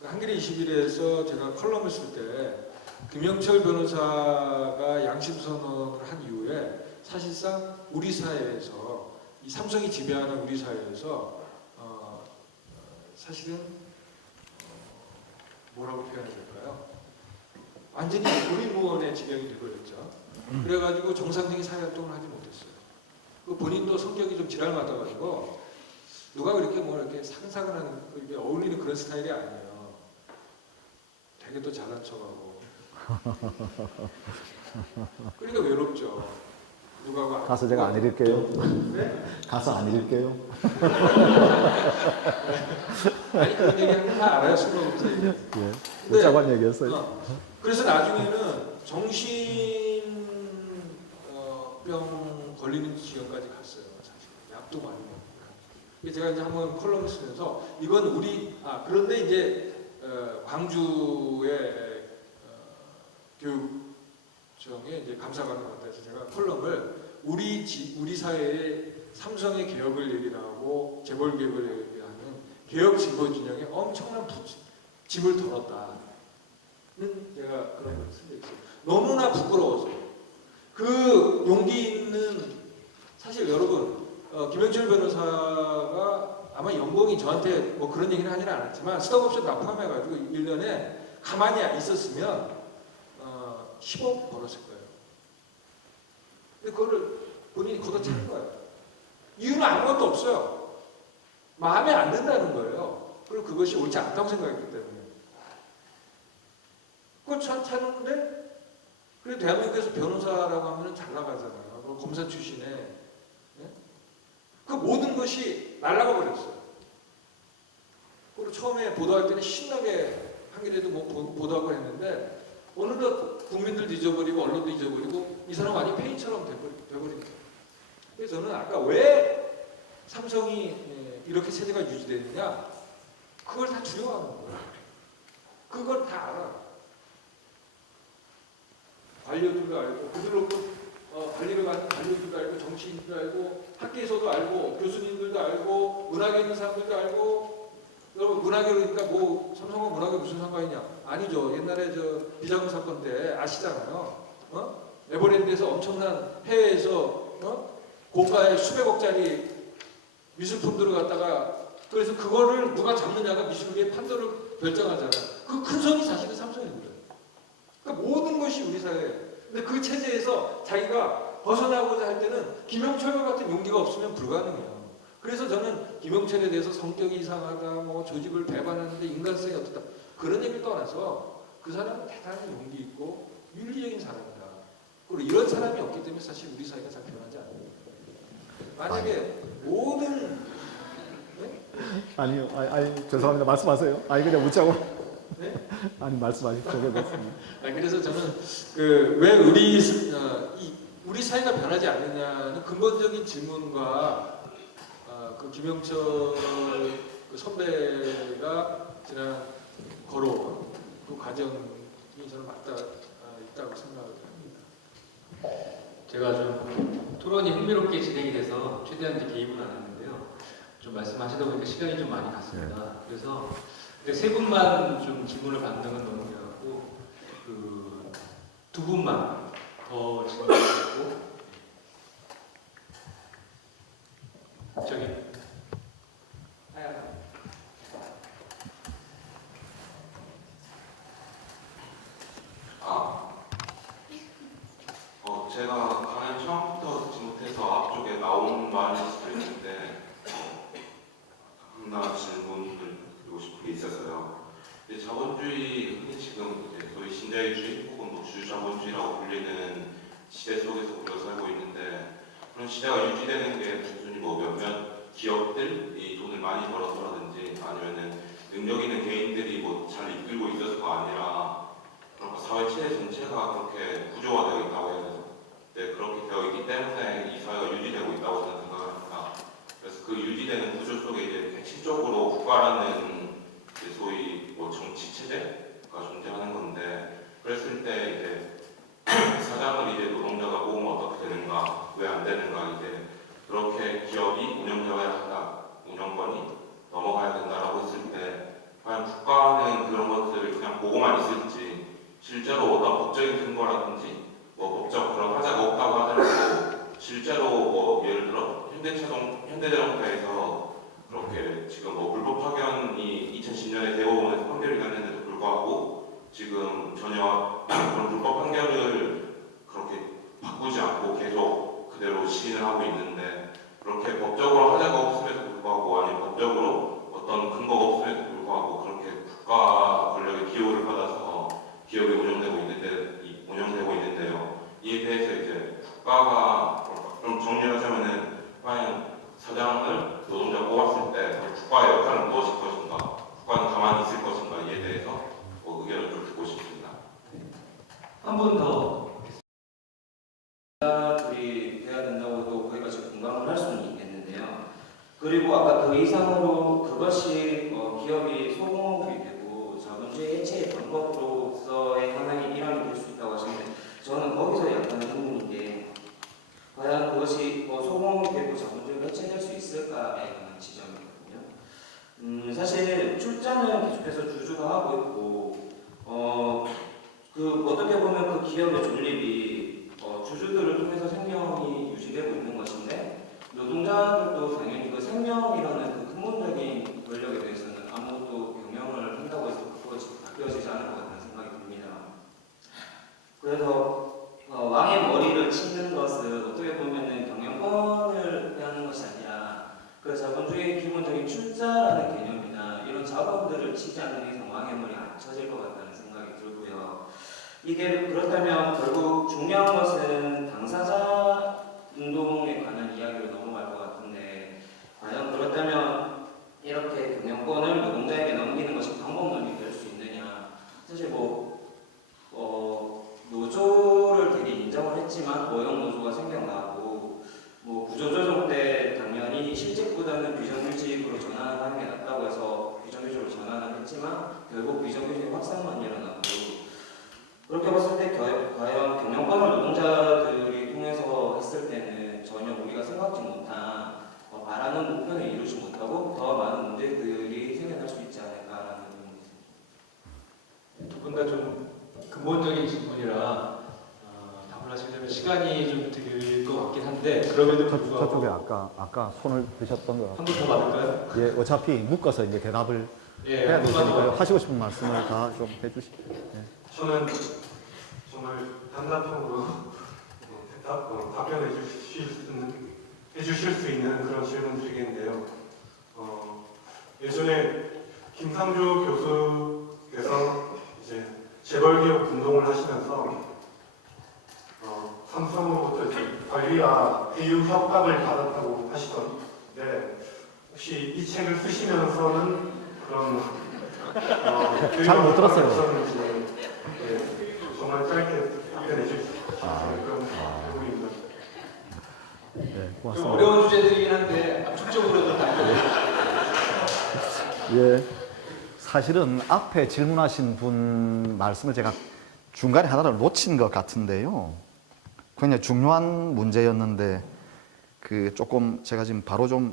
한겨레 21에서 제가 컬럼을 쓸 때 김영철 변호사가 양심 선언을 한 이후에 사실상 우리 사회에서 이 삼성이 지배하는 우리 사회에서 사실은 뭐라고 표현해야 될까요? 완전히 고립무원의 지경이 되버렸죠. 그래가지고 정상적인 사회활동을 하지 못했어요. 그 본인도 성격이 좀 지랄 맞아가지고 누가 그렇게 뭐 이렇게 사근사근한 이렇게 어울리는 그런 스타일이 아니에요. 되게 또 잘난 척하고. 그러니까 외롭죠. 누가 가서 제가 안 읽을게요. 네? 가서 안 읽을게요. 아니 그런 얘기하면 다 알아요. 술 먹으면서 얘기. 예. 웃자고 한 얘기였어요. 그래서 나중에는 정신병 걸리는 지경까지 갔어요. 사실 약도 많이 먹고. 제가 이제 한번 컬럼을 쓰면서 이건 우리 그런데 이제 광주의 교육청에 이제 감사관을 맡아서 제가 컬럼을 우리 사회의 삼성의 개혁을 얘기를 하고 재벌 개혁을 얘기하는 개혁 진보 진영에 엄청난 짐을 덜었다는 제가 그런 걸 쓴 적 있어요. 너무나 부끄러워서 그 용기 있는 사실 여러분 김영철 변호사가 아마 연봉이 저한테 뭐 그런 얘기는 하지는 않았지만 스톡옵션 다 포함해가지고 1년에 가만히 있었으면 10억 벌었을 거예요. 근데 그거를 본인이 걷어차는 거예요. 이유는 아무것도 없어요. 마음에 안 든다는 거예요. 그리고 그것이 옳지 않다고 생각했기 때문에. 그걸 찾는데 그래 대한민국에서 변호사라고 하면 잘 나가잖아요. 검사 출신에. 네? 그 모든 것이 날아가 버렸어요. 그리고 처음에 보도할 때는 신나게 한겨레도 뭐 보도하고 했는데 어느덧 국민들도 잊어버리고 언론도 잊어버리고 이 사람 완전 페인처럼 돼버린 거예요. 그래서 저는 아까 왜 삼성이 이렇게 세대가 유지되느냐 그걸 다 두려워하는 거예요. 그걸 다 알아. 관료들도 알고 그들로 관리를 받는 관료들도 알고 정치인들도 알고 학계에서도 알고 교수님들도 알고 문학에 있는 사람들도 알고 여러분 문학에 그러니까 뭐 삼성과 문학에 무슨 상관이냐 아니죠. 옛날에 저 비자금 사건 때 아시잖아요. 에버랜드에서 엄청난 해외에서 고가의 수백억짜리 미술품들을 갖다가 그래서 그거를 누가 잡느냐가 미술계의 판도를 결정하잖아요. 그 큰 손이 사실은 삼성입니다. 그러니까 모든 것이 우리 사회. 근데 그 체제에서 자기가 벗어나고자 할 때는 김영철과 같은 용기가 없으면 불가능해요. 그래서 저는 김영철에 대해서 성격이 이상하다, 뭐 조직을 배반하는데 인간성이 어떻다 그런 얘기를 떠나서 그 사람은 대단히 용기 있고 윤리적인 사람이다. 그리고 이런 사람이 없기 때문에 사실 우리 사회가 잘 변하지 않아요. 만약에 모든 아니요, 죄송합니다. 말씀하세요. 그냥 웃자고. 네? 아니 말씀하십시오. 그렇습니다. 그래서 저는 왜 우리 사회가 변하지 않느냐는 근본적인 질문과 그 김영철 그 선배가 지난 걸어온 그 과정이 저는 맞다 있다고 생각을 합니다. 제가 좀 토론이 흥미롭게 진행이 돼서 최대한 이제 개입은 안 했는데요. 좀 말씀하시다 보니까 시간이 좀 많이 갔습니다. 그래서 세 분만 좀 질문을 받는 건 너무 어려웠고 두 분만 더 질문을 받고 저기 제가 강연 처음부터 듣지 못해서 앞쪽에 나온 말일 수도 있는데 하나 질문을 드리고 싶은 게 있어서요. 자본주의, 흔히 지금 이제 소위 신자유주의 혹은 뭐 주자본주의라고 불리는 시대 속에서 우리가 살고 있는데 그런 시대가 유지되는 게 단순히 뭐 몇몇 기업들이 돈을 많이 벌어서라든지 아니면은 능력 있는 개인들이 뭐 잘 이끌고 있어서가 아니라 그러니까 사회 체계 전체가 그렇게 구조화되어 있다고 해야 되죠. 네, 그렇게 되어 있기 때문에 이 사회가 유지되고 있다고 저는 생각합니다. 그래서 그 유지되는 구조 속에 이제 핵심적으로 국가라는 이제 소위 뭐 정치 체제가 존재하는 건데 그랬을 때 이제 사장을 이제 노동자가 모으면 어떻게 되는가, 왜 안 되는가 이제 그렇게 기업이 운영되어야 한다, 운영권이 넘어가야 된다라고 했을 때 과연 국가는 그런 것들을 그냥 보고만 있을지 실제로 어떤 법적인 근거라든지 뭐 법적 그런 하자가 없다고 하더라도 실제로 뭐 예를 들어 현대자동차에서 그렇게 지금 뭐 불법 파견이 2010년에 대법원에서 판결이 났는데도 불구하고 지금 전혀 그런 불법 판결을 그렇게 바꾸지 않고 계속 그대로 시인을 하고 있는데, 그렇게 법적으로 하자가 없음에도 불구하고, 아니 법적으로 어떤 근거가 없음에도 불구하고 그렇게 국가 권력의 기호를 받아서 기업이 운영되고 있는데요. 이에 대해서 이제 국가가 좀 정리하자면은, 과연 사장을 노동자가 뽑았을 때 국가의 역할은 무엇일 것인가, 국가는 가만히 있을 것인가, 이에 대해서 의견을 좀 듣고 싶습니다. 한 분 더. 둘이 돼야 된다고도 거기가 지금 공감을 할 수는 있겠는데요. 그리고 아까 그 이상으로 그것이 기업이 소공업이 되고 자본주의 해체의 방법으로서의 하나의 일환이 될 수 있다고 하시는데, 저는 거기서 약간 의문인 게, 과연 그것이 소공업이 되고 자본주의가 해체될 수 있을까에 관한 지점이거든요. 사실 출자는 계속해서 주주가 하고 있고, 어떻게 보면 그 기업의 존립이 주주들을 통해서 생명이 유지되고 있는 것인데, 노동자들도 당연히 그 생명이라는 그 근본적인 권력에 대해서는 아무것도 경영을 한다고 해서 바뀌어지지 않을 것 같다는 생각이 듭니다. 그래서 왕의 머리를 치는 것은 어떻게 보면은 경영권을 빼앗는 것이 아니라 그 자본주의의 기본적인 출자라는 개념이나 이런 자본들을 치지 않는 이상 왕의 머리 안 쳐질 것 같다는 생각이 들고요. 이게 그렇다면 결국 중요한 것은 당사자 운동에 관한 이야기로 넘어갈 것 같은데, 과연 그렇다면 이렇게 경영권을 노동자에게 넘기는 것이 방법론이 될 수 있느냐. 사실 노조를 되게 인정을 했지만 고용 노조가 생겨나고, 구조조정 때 당연히 실직보다는 비정규직으로 전환하는 게 낫다고 해서 비정규직으로 전환을 했지만 결국 비정규직 확산만 일어나고, 그렇게 봤을 때 과연 경영권을 노동자들이 통해서 했을 때는 전혀 우리가 생각지 못한 바라는 목표를 이루지 못하고 더 많은 문제들이 생겨날 수 있지 않을까라는 의문이 듭니다. 두 분 다 좀 근본적인 질문이라 답을 하시려면 시간이 좀 들 것 같긴 한데, 그럼에도 불구하고 저쪽에 아까 손을 드셨던 거. 한 분 더 받을까요? 예, 어차피 묶어서 이제 대답을 예, 해야 한 분만 되니까요. 더. 하시고 싶은 말씀을 다 좀 해주시죠. 예. 저는 정말 단답형으로 답변해 주실 수 있는 그런 질문 드리겠는데요. 예전에 김상조 교수께서 이제 재벌기업 운동을 하시면서 삼성으로부터 이제 관리와 대유 협박을 받았다고 하시던데, 혹시 이 책을 쓰시면서는 그런 잘 못 들었어요. 없었는지, 예, 정말 짧게 답변해 주십시오. 그런 부분입니다. 네, 좀 고맙습니다. 어려운 주제들이긴 한데 압축적으로 좀 답변해 예, 사실은 앞에 질문하신 분 말씀을 제가 중간에 하나를 놓친 것 같은데요. 굉장히 중요한 문제였는데, 조금 제가 지금 바로 좀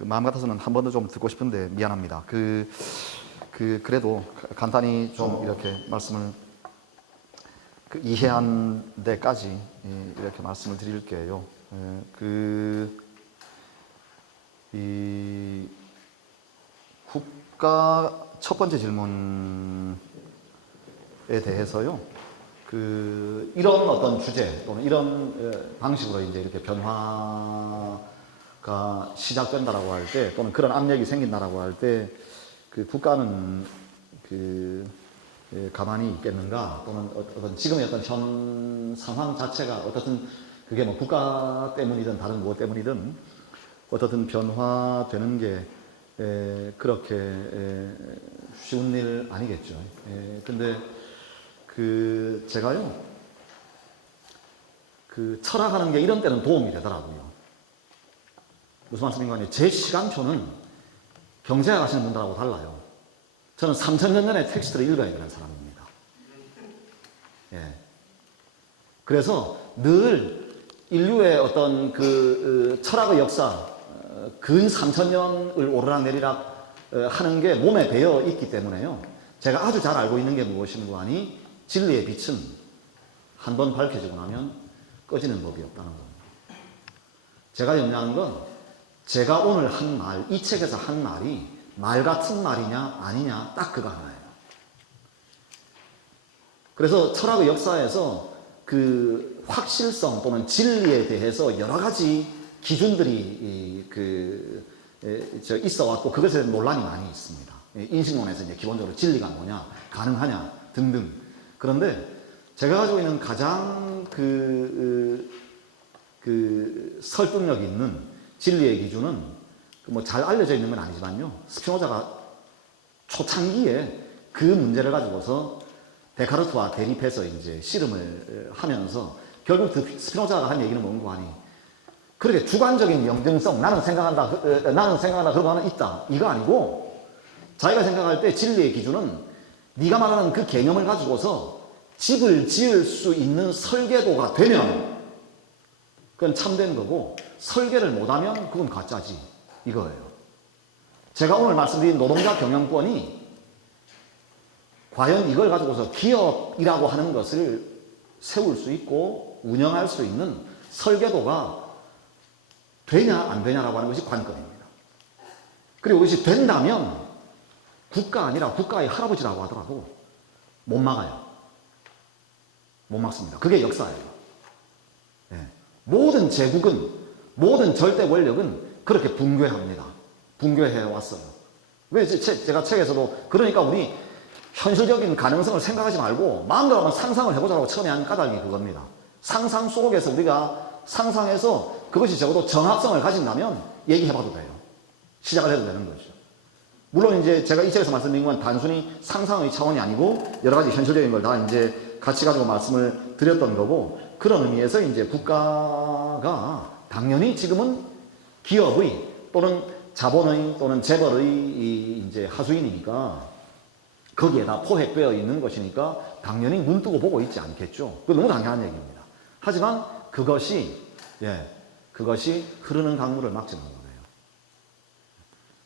마음 같아서는 한 번 더 좀 듣고 싶은데 미안합니다. 그래도 간단히 좀 이렇게 말씀을 이해한 데까지 이렇게 말씀을 드릴게요. 이 국가 첫 번째 질문에 대해서요. 이런 어떤 주제 또는 이런 방식으로 이제 이렇게 변화가 시작된다라고 할 때, 또는 그런 압력이 생긴다라고 할 때, 국가는 가만히 있겠는가, 또는 어떤 지금의 어떤 현 상황 자체가 어떻든 그게 뭐 국가 때문이든 다른 무엇 때문이든 어떻든 변화되는 게 그렇게 쉬운 일 아니겠죠. 근데 제가요, 철학하는 게 이런 때는 도움이 되더라고요. 무슨 말씀인가 하면, 제 시간표는 경제학 하시는 분들하고 달라요. 저는 3000년 전에 텍스트를 읽어야 되는 사람입니다. 예. 그래서 늘 인류의 어떤 철학의 역사, 근 3000년을 오르락내리락 하는 게 몸에 배어 있기 때문에요. 제가 아주 잘 알고 있는 게 무엇인고 하니, 진리의 빛은 한 번 밝혀지고 나면 꺼지는 법이 없다는 겁니다. 제가 염려하는 건, 제가 오늘 한 말, 이 책에서 한 말이 말 같은 말이냐 아니냐, 딱 그거 하나예요. 그래서 철학의 역사에서 그 확실성 또는 진리에 대해서 여러 가지 기준들이 있어 왔고 그것에 대한 논란이 많이 있습니다. 인식론에서 이제 기본적으로 진리가 뭐냐, 가능하냐 등등. 그런데 제가 가지고 있는 가장 설득력 있는 진리의 기준은 뭐 잘 알려져 있는 건 아니지만요. 스피노자가 초창기에 그 문제를 가지고서 데카르트와 대립해서 이제 씨름을 하면서 결국 스피노자가 한 얘기는 뭔고 하니 그렇게 주관적인 영증성, 나는 생각한다 그런 거는 있다. 이거 아니고 자기가 생각할 때 진리의 기준은 네가 말하는 그 개념을 가지고서 집을 지을 수 있는 설계도가 되면 그건 참된 거고 설계를 못하면 그건 가짜지. 이거예요. 제가 오늘 말씀드린 노동자 경영권이 과연 이걸 가지고서 기업이라고 하는 것을 세울 수 있고 운영할 수 있는 설계도가 되냐 안 되냐라고 하는 것이 관건입니다. 그리고 이것이 된다면 국가 아니라 국가의 할아버지라고 하더라도 못 막아요. 못 막습니다. 그게 역사예요. 네. 모든 제국은, 모든 절대 권력은 그렇게 붕괴합니다. 붕괴해 왔어요. 그래서 제가 책에서도 그러니까 우리 현실적인 가능성을 생각하지 말고 마음대로 한번 상상을 해보자고 처음에 한 까닭이 그겁니다. 상상 속에서 우리가 상상해서 그것이 적어도 정합성을 가진다면 얘기해봐도 돼요. 시작을 해도 되는 거죠. 물론 이제 제가 이 책에서 말씀드린 건 단순히 상상의 차원이 아니고 여러 가지 현실적인 걸 다 이제 같이 가지고 말씀을 드렸던 거고 그런 의미에서 이제 국가가 당연히 지금은 기업의 또는 자본의 또는 재벌의 이제 하수인이니까 거기에다 포획되어 있는 것이니까 당연히 눈 뜨고 보고 있지 않겠죠. 그건 너무 당연한 얘기입니다. 하지만 그것이 흐르는 강물을 막지는 거예요.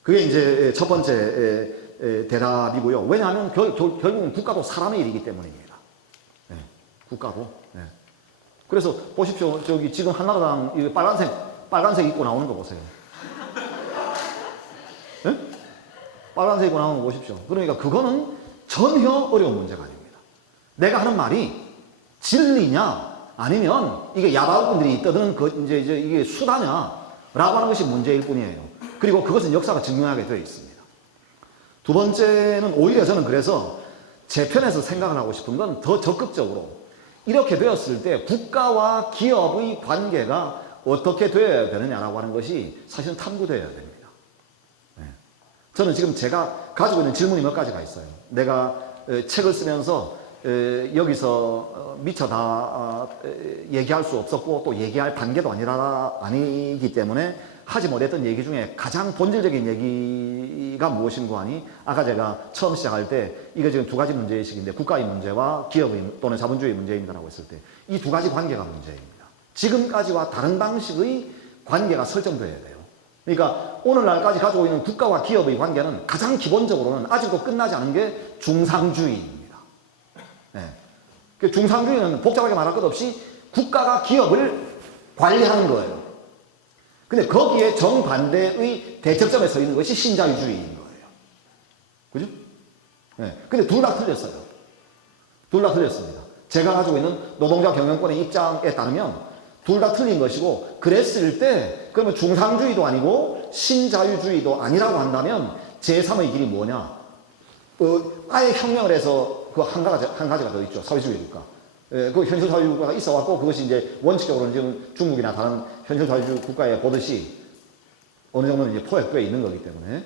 그게 이제 첫 번째 대답이고요. 왜냐하면 결국은 국가도 사람의 일이기 때문입니다. 네, 국가도. 네. 그래서 보십시오. 저기 지금 한나라당 빨간색 입고 나오는 거 보세요. 네? 빨간색 입고 나오는 거 보십시오. 그러니까 그거는 전혀 어려운 문제가 아닙니다. 내가 하는 말이 진리냐 아니면 이게 야바우꾼들이 떠드는 이제 이게 수다냐라고 하는 것이 문제일 뿐이에요. 그리고 그것은 역사가 증명하게 되어 있습니다. 두 번째는 오히려 저는 그래서 제 편에서 생각을 하고 싶은 건 더 적극적으로 이렇게 되었을 때 국가와 기업의 관계가 어떻게 되어야 되느냐라고 하는 것이 사실은 탐구되어야 됩니다. 네. 저는 지금 제가 가지고 있는 질문이 몇 가지가 있어요. 내가 책을 쓰면서 여기서 미처 다 얘기할 수 없었고 또 얘기할 단계도 아니기 때문에 하지 못했던 얘기 중에 가장 본질적인 얘기가 무엇인고 하니 아까 제가 처음 시작할 때 이거 지금 두 가지 문제의식인데 국가의 문제와 기업의 또는 자본주의 문제입니다라고 했을 때 이 두 가지 관계가 문제입니다. 지금까지와 다른 방식의 관계가 설정되어야 돼요. 그러니까 오늘날까지 가지고 있는 국가와 기업의 관계는 가장 기본적으로는 아직도 끝나지 않은 게 중상주의입니다. 네. 그 중상주의는 복잡하게 말할 것 없이 국가가 기업을 관리하는 거예요. 근데 거기에 정반대의 대척점에 서 있는 것이 신자유주의인 거예요. 그죠? 네. 근데 둘 다 틀렸어요. 둘 다 틀렸습니다. 제가 가지고 있는 노동자 경영권의 입장에 따르면 둘 다 틀린 것이고 그랬을 때 그러면 중상주의도 아니고 신자유주의도 아니라고 한다면 제3의 길이 뭐냐? 아예 혁명을 해서 그 한 가지가 더 있죠. 사회주의 국가. 그 현실 사회주의 국가가 있어 왔고 그것이 이제 원칙적으로는 지금 중국이나 다른 현실 사회주의 국가에 보듯이 어느 정도는 이제 포획되어 있는 거기 때문에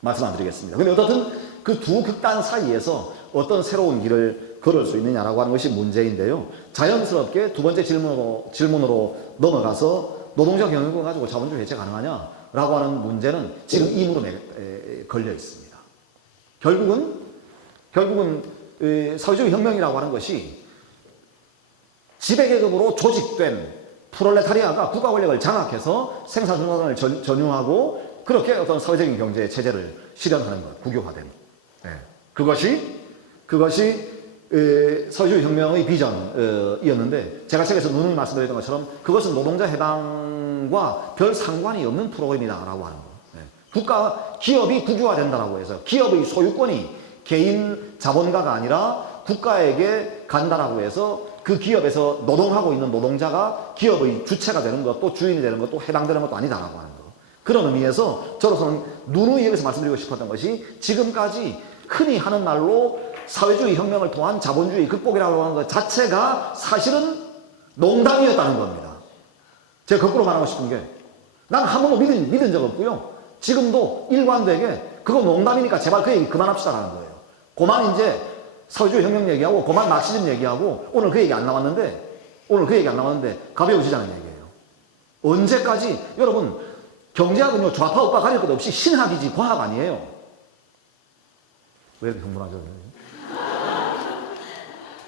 말씀 안 드리겠습니다. 근데 어떻든 그 두 극단 사이에서 어떤 새로운 길을 걸을 수 있느냐라고 하는 것이 문제인데요. 자연스럽게 두 번째 질문으로 넘어가서 노동자 경영권 가지고 자본주의 해체 가능하냐라고 하는 문제는 지금 이 무릎에 걸려 있습니다. 결국은 사회주의 혁명이라고 하는 것이 지배계급으로 조직된 프롤레타리아가 국가 권력을 장악해서 생산생산을 전유하고 그렇게 어떤 사회적인 경제 체제를 실현하는 것, 국유화된. 네. 그것이 사회주의 혁명의 비전이었는데 제가 책에서 누누이 말씀드렸던 것처럼 그것은 노동자 해방과 별 상관이 없는 프로그램이다라고 하는 거. 네. 기업이 국유화된다라고 해서 기업의 소유권이 개인 자본가가 아니라 국가에게 간다라고 해서 그 기업에서 노동하고 있는 노동자가 기업의 주체가 되는 것도 주인이 되는 것도 해당되는 것도 아니다라고 하는 거. 그런 의미에서 저로서는 누누이 여기서 말씀드리고 싶었던 것이 지금까지 흔히 하는 말로 사회주의 혁명을 통한 자본주의 극복이라고 하는 것 자체가 사실은 농담이었다는 겁니다. 제가 거꾸로 말하고 싶은 게 난 한 번도 믿은 적 없고요. 지금도 일관되게 그거 농담이니까 제발 그 얘기 그만합시다라는 거예요. 그만 이제 사회주의 혁명 얘기하고 그만 마크시즘 얘기하고 오늘 그 얘기 안 나왔는데 가벼워지자는 얘기예요. 언제까지 여러분 경제학은요 좌파 우파 가릴 것 없이 신학이지 과학 아니에요. 왜 이렇게 흥분하죠?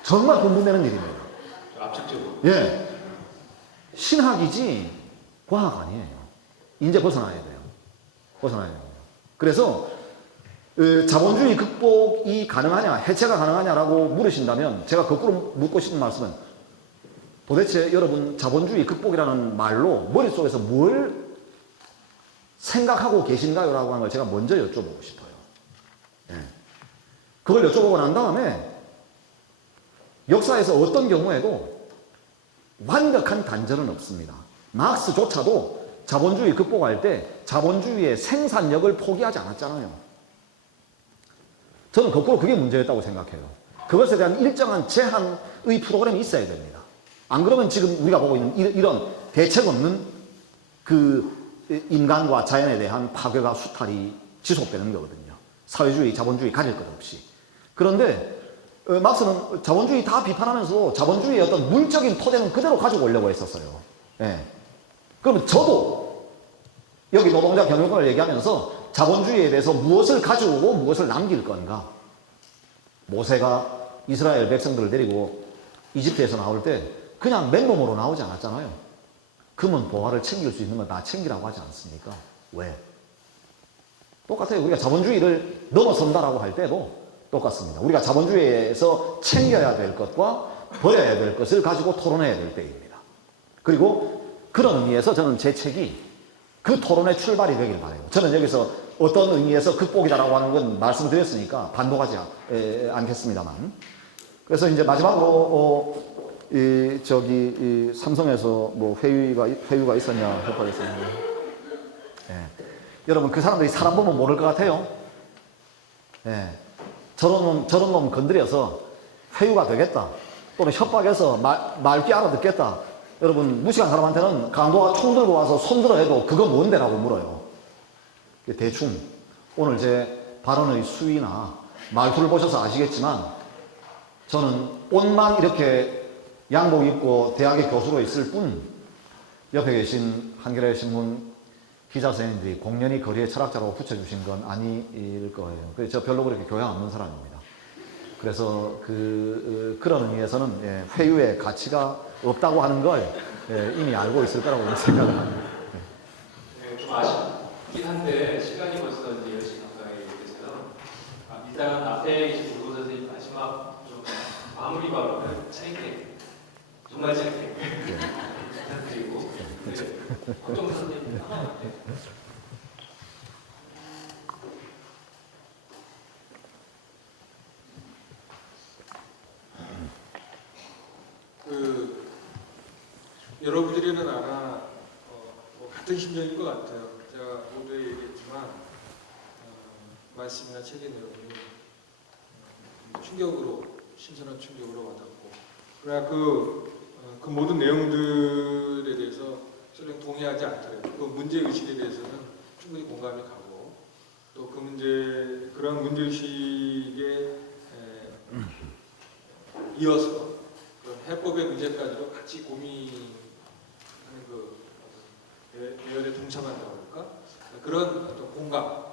정말 흥분되는 일이네요. 압축적으로. 예, 신학이지 과학 아니에요. 이제 벗어나야 돼요. 벗어나야 돼요. 그래서 자본주의 극복이 가능하냐, 해체가 가능하냐라고 물으신다면 제가 거꾸로 묻고 싶은 말씀은 도대체 여러분 자본주의 극복이라는 말로 머릿속에서 뭘 생각하고 계신가요? 라고 하는 걸 제가 먼저 여쭤보고 싶어요. 예. 그걸 여쭤보고 난 다음에 역사에서 어떤 경우에도 완벽한 단절은 없습니다. 마크스조차도 자본주의 극복할 때 자본주의의 생산력을 포기하지 않았잖아요. 저는 거꾸로 그게 문제였다고 생각해요. 그것에 대한 일정한 제한의 프로그램이 있어야 됩니다. 안 그러면 지금 우리가 보고 있는 이런 대책 없는 그 인간과 자연에 대한 파괴가 수탈이 지속되는 거거든요. 사회주의, 자본주의 가릴 것 없이. 그런데 막스는 자본주의 다 비판하면서 자본주의의 어떤 물적인 토대는 그대로 가지고 오려고 했었어요. 예. 그러면 저도 여기 노동자 경영권을 얘기하면서 자본주의에 대해서 무엇을 가져오고 무엇을 남길 건가? 모세가 이스라엘 백성들을 데리고 이집트에서 나올 때 그냥 맨몸으로 나오지 않았잖아요. 금은 보화를 챙길 수 있는 건 다 챙기라고 하지 않습니까? 왜? 똑같아요. 우리가 자본주의를 넘어선다라고 할 때도 똑같습니다. 우리가 자본주의에서 챙겨야 될 것과 버려야 될 것을 가지고 토론해야 될 때입니다. 그리고 그런 의미에서 저는 제 책이 그 토론의 출발이 되길 바라요. 저는 여기서 어떤 의미에서 극복이다라고 하는 건 말씀드렸으니까 반복하지 않겠습니다만. 그래서 이제 마지막으로 삼성에서 뭐 회유가 있었냐 협박했었는데, 예. 여러분 그 사람들이 사람 보면 모를 것 같아요. 예. 저런 놈 건드려서 회유가 되겠다. 또는 협박해서 말귀 알아듣겠다. 여러분 무식한 사람한테는 강도가 총 들고 와서 손들어 해도 그거 뭔데? 라고 물어요. 대충 오늘 제 발언의 수위나 말투를 보셔서 아시겠지만 저는 옷만 이렇게 양복 입고 대학의 교수로 있을 뿐 옆에 계신 한겨레 신문 기자 선생님들이 공연히 거리의 철학자라고 붙여주신 건 아닐 거예요. 그래서 저 별로 그렇게 교양 없는 사람입니다. 그래서 그런 의미에서는 회유의 가치가 없다고 하는 걸 이미 알고 있을 거라고 생각을 합니다. 좀 아쉽긴 한데 시간이 벌써 이제 10시 가까이 돼서요. 일단 앞에 계신 노조 선생님 마지막 좀 마무리 발언을 짧게, 정말 짧게 부탁드리고 박정수 선생님 하나만. 여러분들이는 아마 같은 심정인 것 같아요. 제가 모두에 얘기했지만 말씀이나 책의 내용이 신선한 충격으로 와닿고, 그러나 그 모든 내용들에 대해서 설령 동의하지 않더라도 그 문제의식에 대해서는 충분히 공감이 가고, 또 그런 문제의식에 이어서 해법의 문제까지도 같이 고민하는 대열에 동참한다고 할까? 그런 어떤 공감,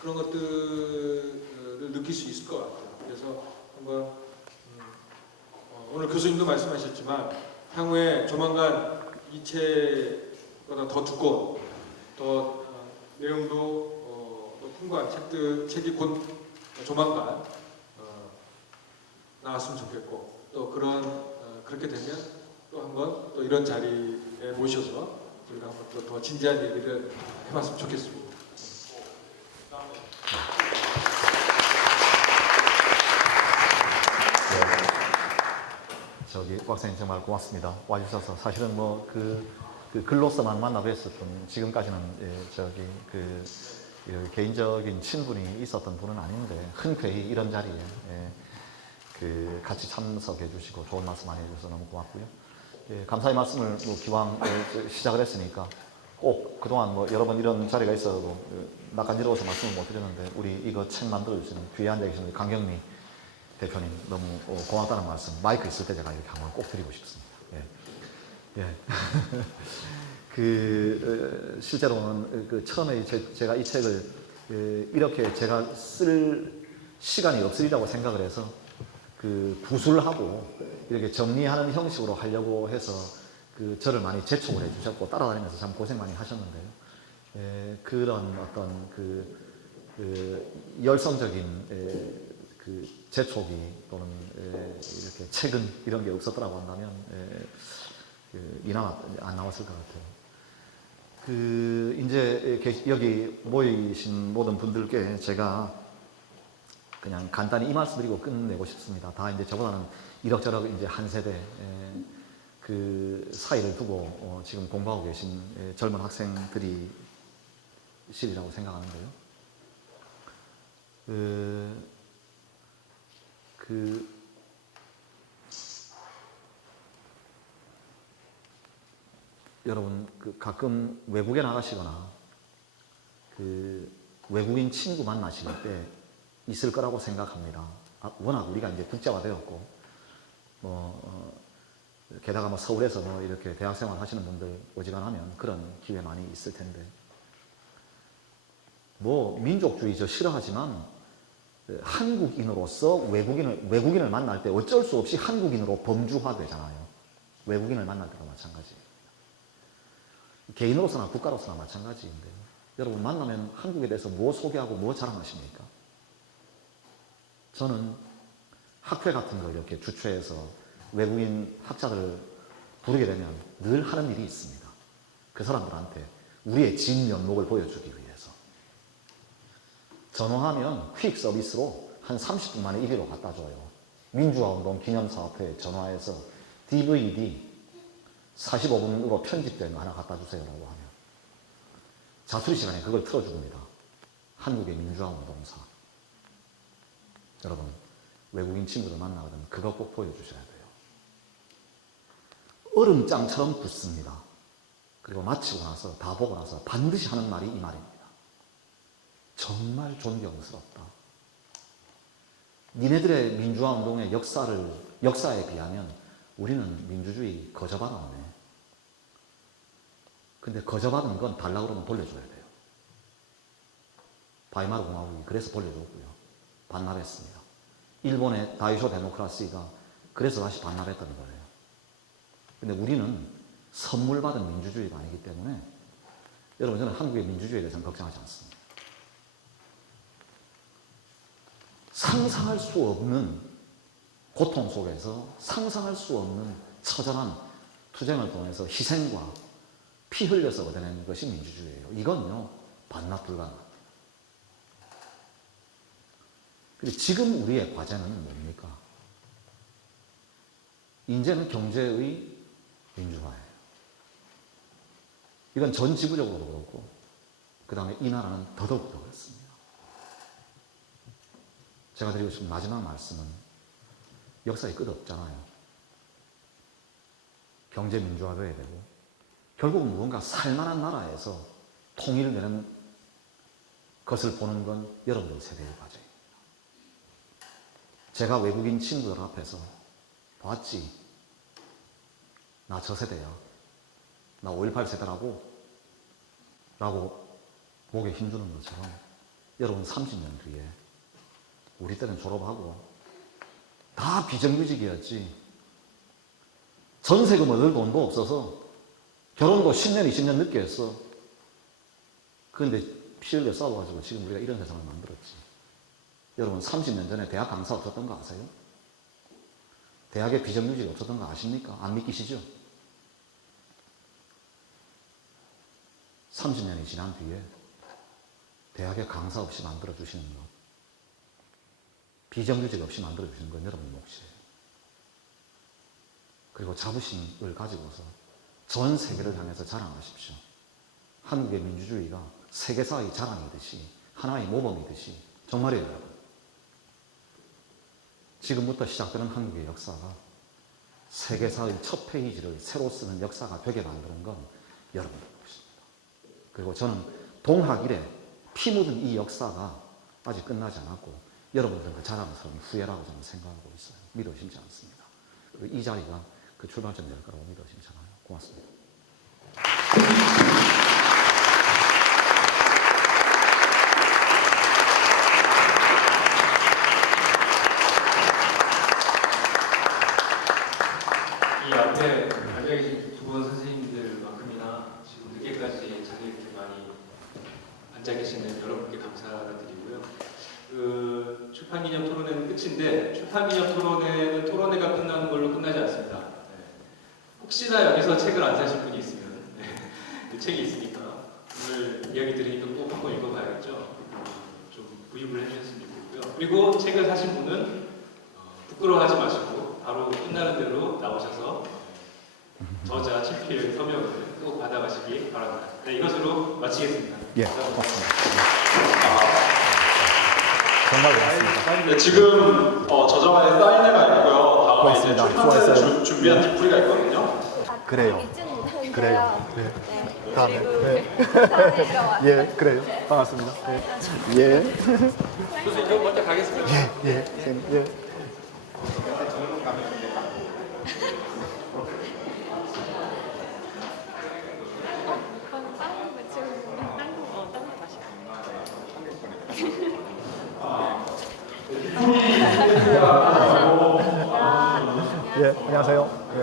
그런 것들을 느낄 수 있을 것 같아요. 그래서 한번 오늘 교수님도 말씀하셨지만 향후에 조만간 이 책보다 더 두꺼운, 더 내용도 더 풍부한 책이 곧 조만간 나왔으면 좋겠고, 또 그렇게 되면 또 한번 또 이런 자리에 모셔서 우리가 한번 또 더 진지한 얘기를 해봤으면 좋겠습니다. 박사님 정말 고맙습니다. 와주셔서 사실은 뭐 그 글로서만 만나 뵀을 뿐 지금까지는 개인적인 친분이 있었던 분은 아닌데 흔쾌히 이런 자리에 같이 참석해 주시고 좋은 말씀 많이 해주셔서 너무 고맙고요. 감사의 말씀을 뭐 기왕 시작을 했으니까 꼭 그동안 뭐 여러 번 이런 자리가 있어도 낯간지러워서 말씀을 못 드렸는데 우리 이거 책 만들어주시는 뒤에 앉아 계시는 강경미 대표님 너무 고맙다는 말씀 마이크 있을 때 제가 이렇게 한번 꼭 드리고 싶습니다. 예. 실제로는 처음에 제가 이 책을 이렇게 제가 쓸 시간이 없으리라고 생각을 해서 부수를 하고 이렇게 정리하는 형식으로 하려고 해서 저를 많이 재촉을 해주셨고 따라다니면서 참 고생 많이 하셨는데요. 그런 어떤 열성적인 재촉이 또는 이렇게 책은 이런 게 없었더라고 한다면 이나마 안 나왔을 것 같아요. 이제 여기 모이신 모든 분들께 제가 그냥 간단히 이 말씀 드리고 끝내고 싶습니다. 다 이제 저보다는 이럭저럭 이제 한 세대 사이를 두고 지금 공부하고 계신 젊은 학생들이 시리라고 생각하는데요. 여러분 가끔 외국에 나가시거나 외국인 친구 만나실 때 있을 거라고 생각합니다. 워낙 우리가 이제 국제화되었고 게다가 서울에서 이렇게 대학생활 하시는 분들 오지간하면 그런 기회 많이 있을 텐데 민족주의 싫어하지만 한국인으로서 외국인을 만날 때 어쩔 수 없이 한국인으로 범주화되잖아요. 외국인을 만날 때도 마찬가지예요. 개인으로서나 국가로서나 마찬가지인데요. 여러분 만나면 한국에 대해서 뭐 소개하고 뭐 자랑하십니까? 저는 학회 같은 거 이렇게 주최해서 외국인 학자들을 부르게 되면 늘 하는 일이 있습니다. 그 사람들한테 우리의 진면목을 보여주기 위해서. 전화하면 퀵 서비스로 한 30분 만에 1위로 갖다 줘요. 민주화운동 기념사업회에 전화해서 DVD 45분으로 편집된 거 하나 갖다 주세요라고 하면 자투리 시간에 그걸 틀어줍니다. 한국의 민주화운동사. 여러분 외국인 친구들 만나거든 그거 꼭 보여주셔야 돼요. 얼음장처럼 붙습니다. 그리고 마치고 나서 다 보고 나서 반드시 하는 말이 이 말입니다. 정말 존경스럽다. 니네들의 민주화운동의 역사에 비하면 우리는 민주주의 거저받았네. 근데 거저받은 건 달라고 그러면 돌려줘야 돼요. 바이마르 공화국이 그래서 돌려줬고요. 반납했습니다. 일본의 다이쇼 데모크라시가 그래서 다시 반납했던 거예요. 근데 우리는 선물 받은 민주주의가 아니기 때문에 여러분 저는 한국의 민주주의에 대해서는 걱정하지 않습니다. 상상할 수 없는 고통 속에서 상상할 수 없는 처절한 투쟁을 통해서 희생과 피 흘려서 얻어낸 것이 민주주의예요. 이건요 반납 불가능합니다. 그리고 지금 우리의 과제는 뭡니까? 이제는 경제의 민주화예요. 이건 전 지구적으로도 그렇고 그 다음에 이 나라는 더더욱 그렇습니다. 제가 드리고 싶은 마지막 말씀은 역사에 끝 없잖아요. 경제 민주화도 해야 되고 결국은 무언가 살만한 나라에서 통일을 내는 것을 보는 건 여러분들 세대의 과제입니다. 제가 외국인 친구들 앞에서 봤지. 나 저 세대야. 나 5.18 세대라고 라고 목에 힘주는 것처럼 여러분 30년 뒤에 우리 때는 졸업하고 다 비정규직이었지. 전세금 얻을 돈도 없어서 결혼도 10년, 20년 늦게 했어. 그런데 피 흘려 싸워가지고 지금 우리가 이런 세상을 만들었지. 여러분 30년 전에 대학 강사 없었던 거 아세요? 대학에 비정규직이 없었던 거 아십니까? 안 믿기시죠? 30년이 지난 뒤에 대학에 강사 없이 만들어주시는 것, 비정규직 없이 만들어주시는 건 여러분 몫이에요. 그리고 자부심을 가지고서 전 세계를 향해서 자랑하십시오. 한국의 민주주의가 세계사의 자랑이듯이 하나의 모범이듯이 정말이에요, 여러분. 지금부터 시작되는 한국의 역사가 세계사의 첫 페이지를 새로 쓰는 역사가 되게 만드는 건 여러분들 것입니다. 그리고 저는 동학일에 피 묻은 이 역사가 아직 끝나지 않았고 여러분들은 그 자랑스러운 후예라고 저는 생각하고 있어요. 믿어 심지 않습니다. 그리고 이 자리가 그 출발점 될 거라고 믿어 심지 않아요. 고맙습니다. 이 앞에 앉아 계신 두 분 선생님들만큼이나 지금 늦게까지 자리에 이렇게 많이 앉아 계시는 여러분께 감사를 드리고요. 그 출판기념 토론회는 끝인데 출판기념 토론회는 토론회가 끝나는 걸로 끝나지 않습니다. 네. 혹시나 여기서 책을 안 사실 분이 있으면 그 책이 있으니까 오늘 이야기 들으니까 꼭 한번 읽어봐야겠죠. 좀 구입을 해주셨으면 좋겠고요. 그리고 책을 사신 분은 부끄러워하지 마시고 바로 끝나는 대로 나오셔서 저자 친필 서명을 꼭 받아가시기 바랍니다. 네, 이것으로 마치겠습니다. 예, 고맙습니다. 정말 고맙습니다. 네, 지금 저자만의 사인회가 있고요. 다음에 이제 고맙습니다. 출판사에서 수고하셨어요. 준비한 디프리가 있거든요. 그래요. 그래요. 네. 다음에. 네. 감사합니다. 예, 그래요. 반갑습니다. 예. 예. 교수님, 저 먼저 가겠습니다. 예. 선생님, 예. 예, 안녕하세요. 예.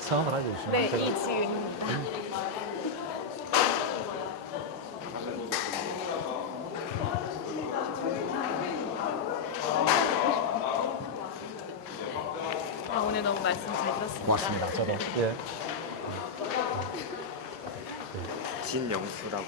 성함을 알려주시면. 네, 이지은입니다. 오늘 너무 말씀 잘 들었습니다. 고맙습니다. 저도. 예. 진영수라고.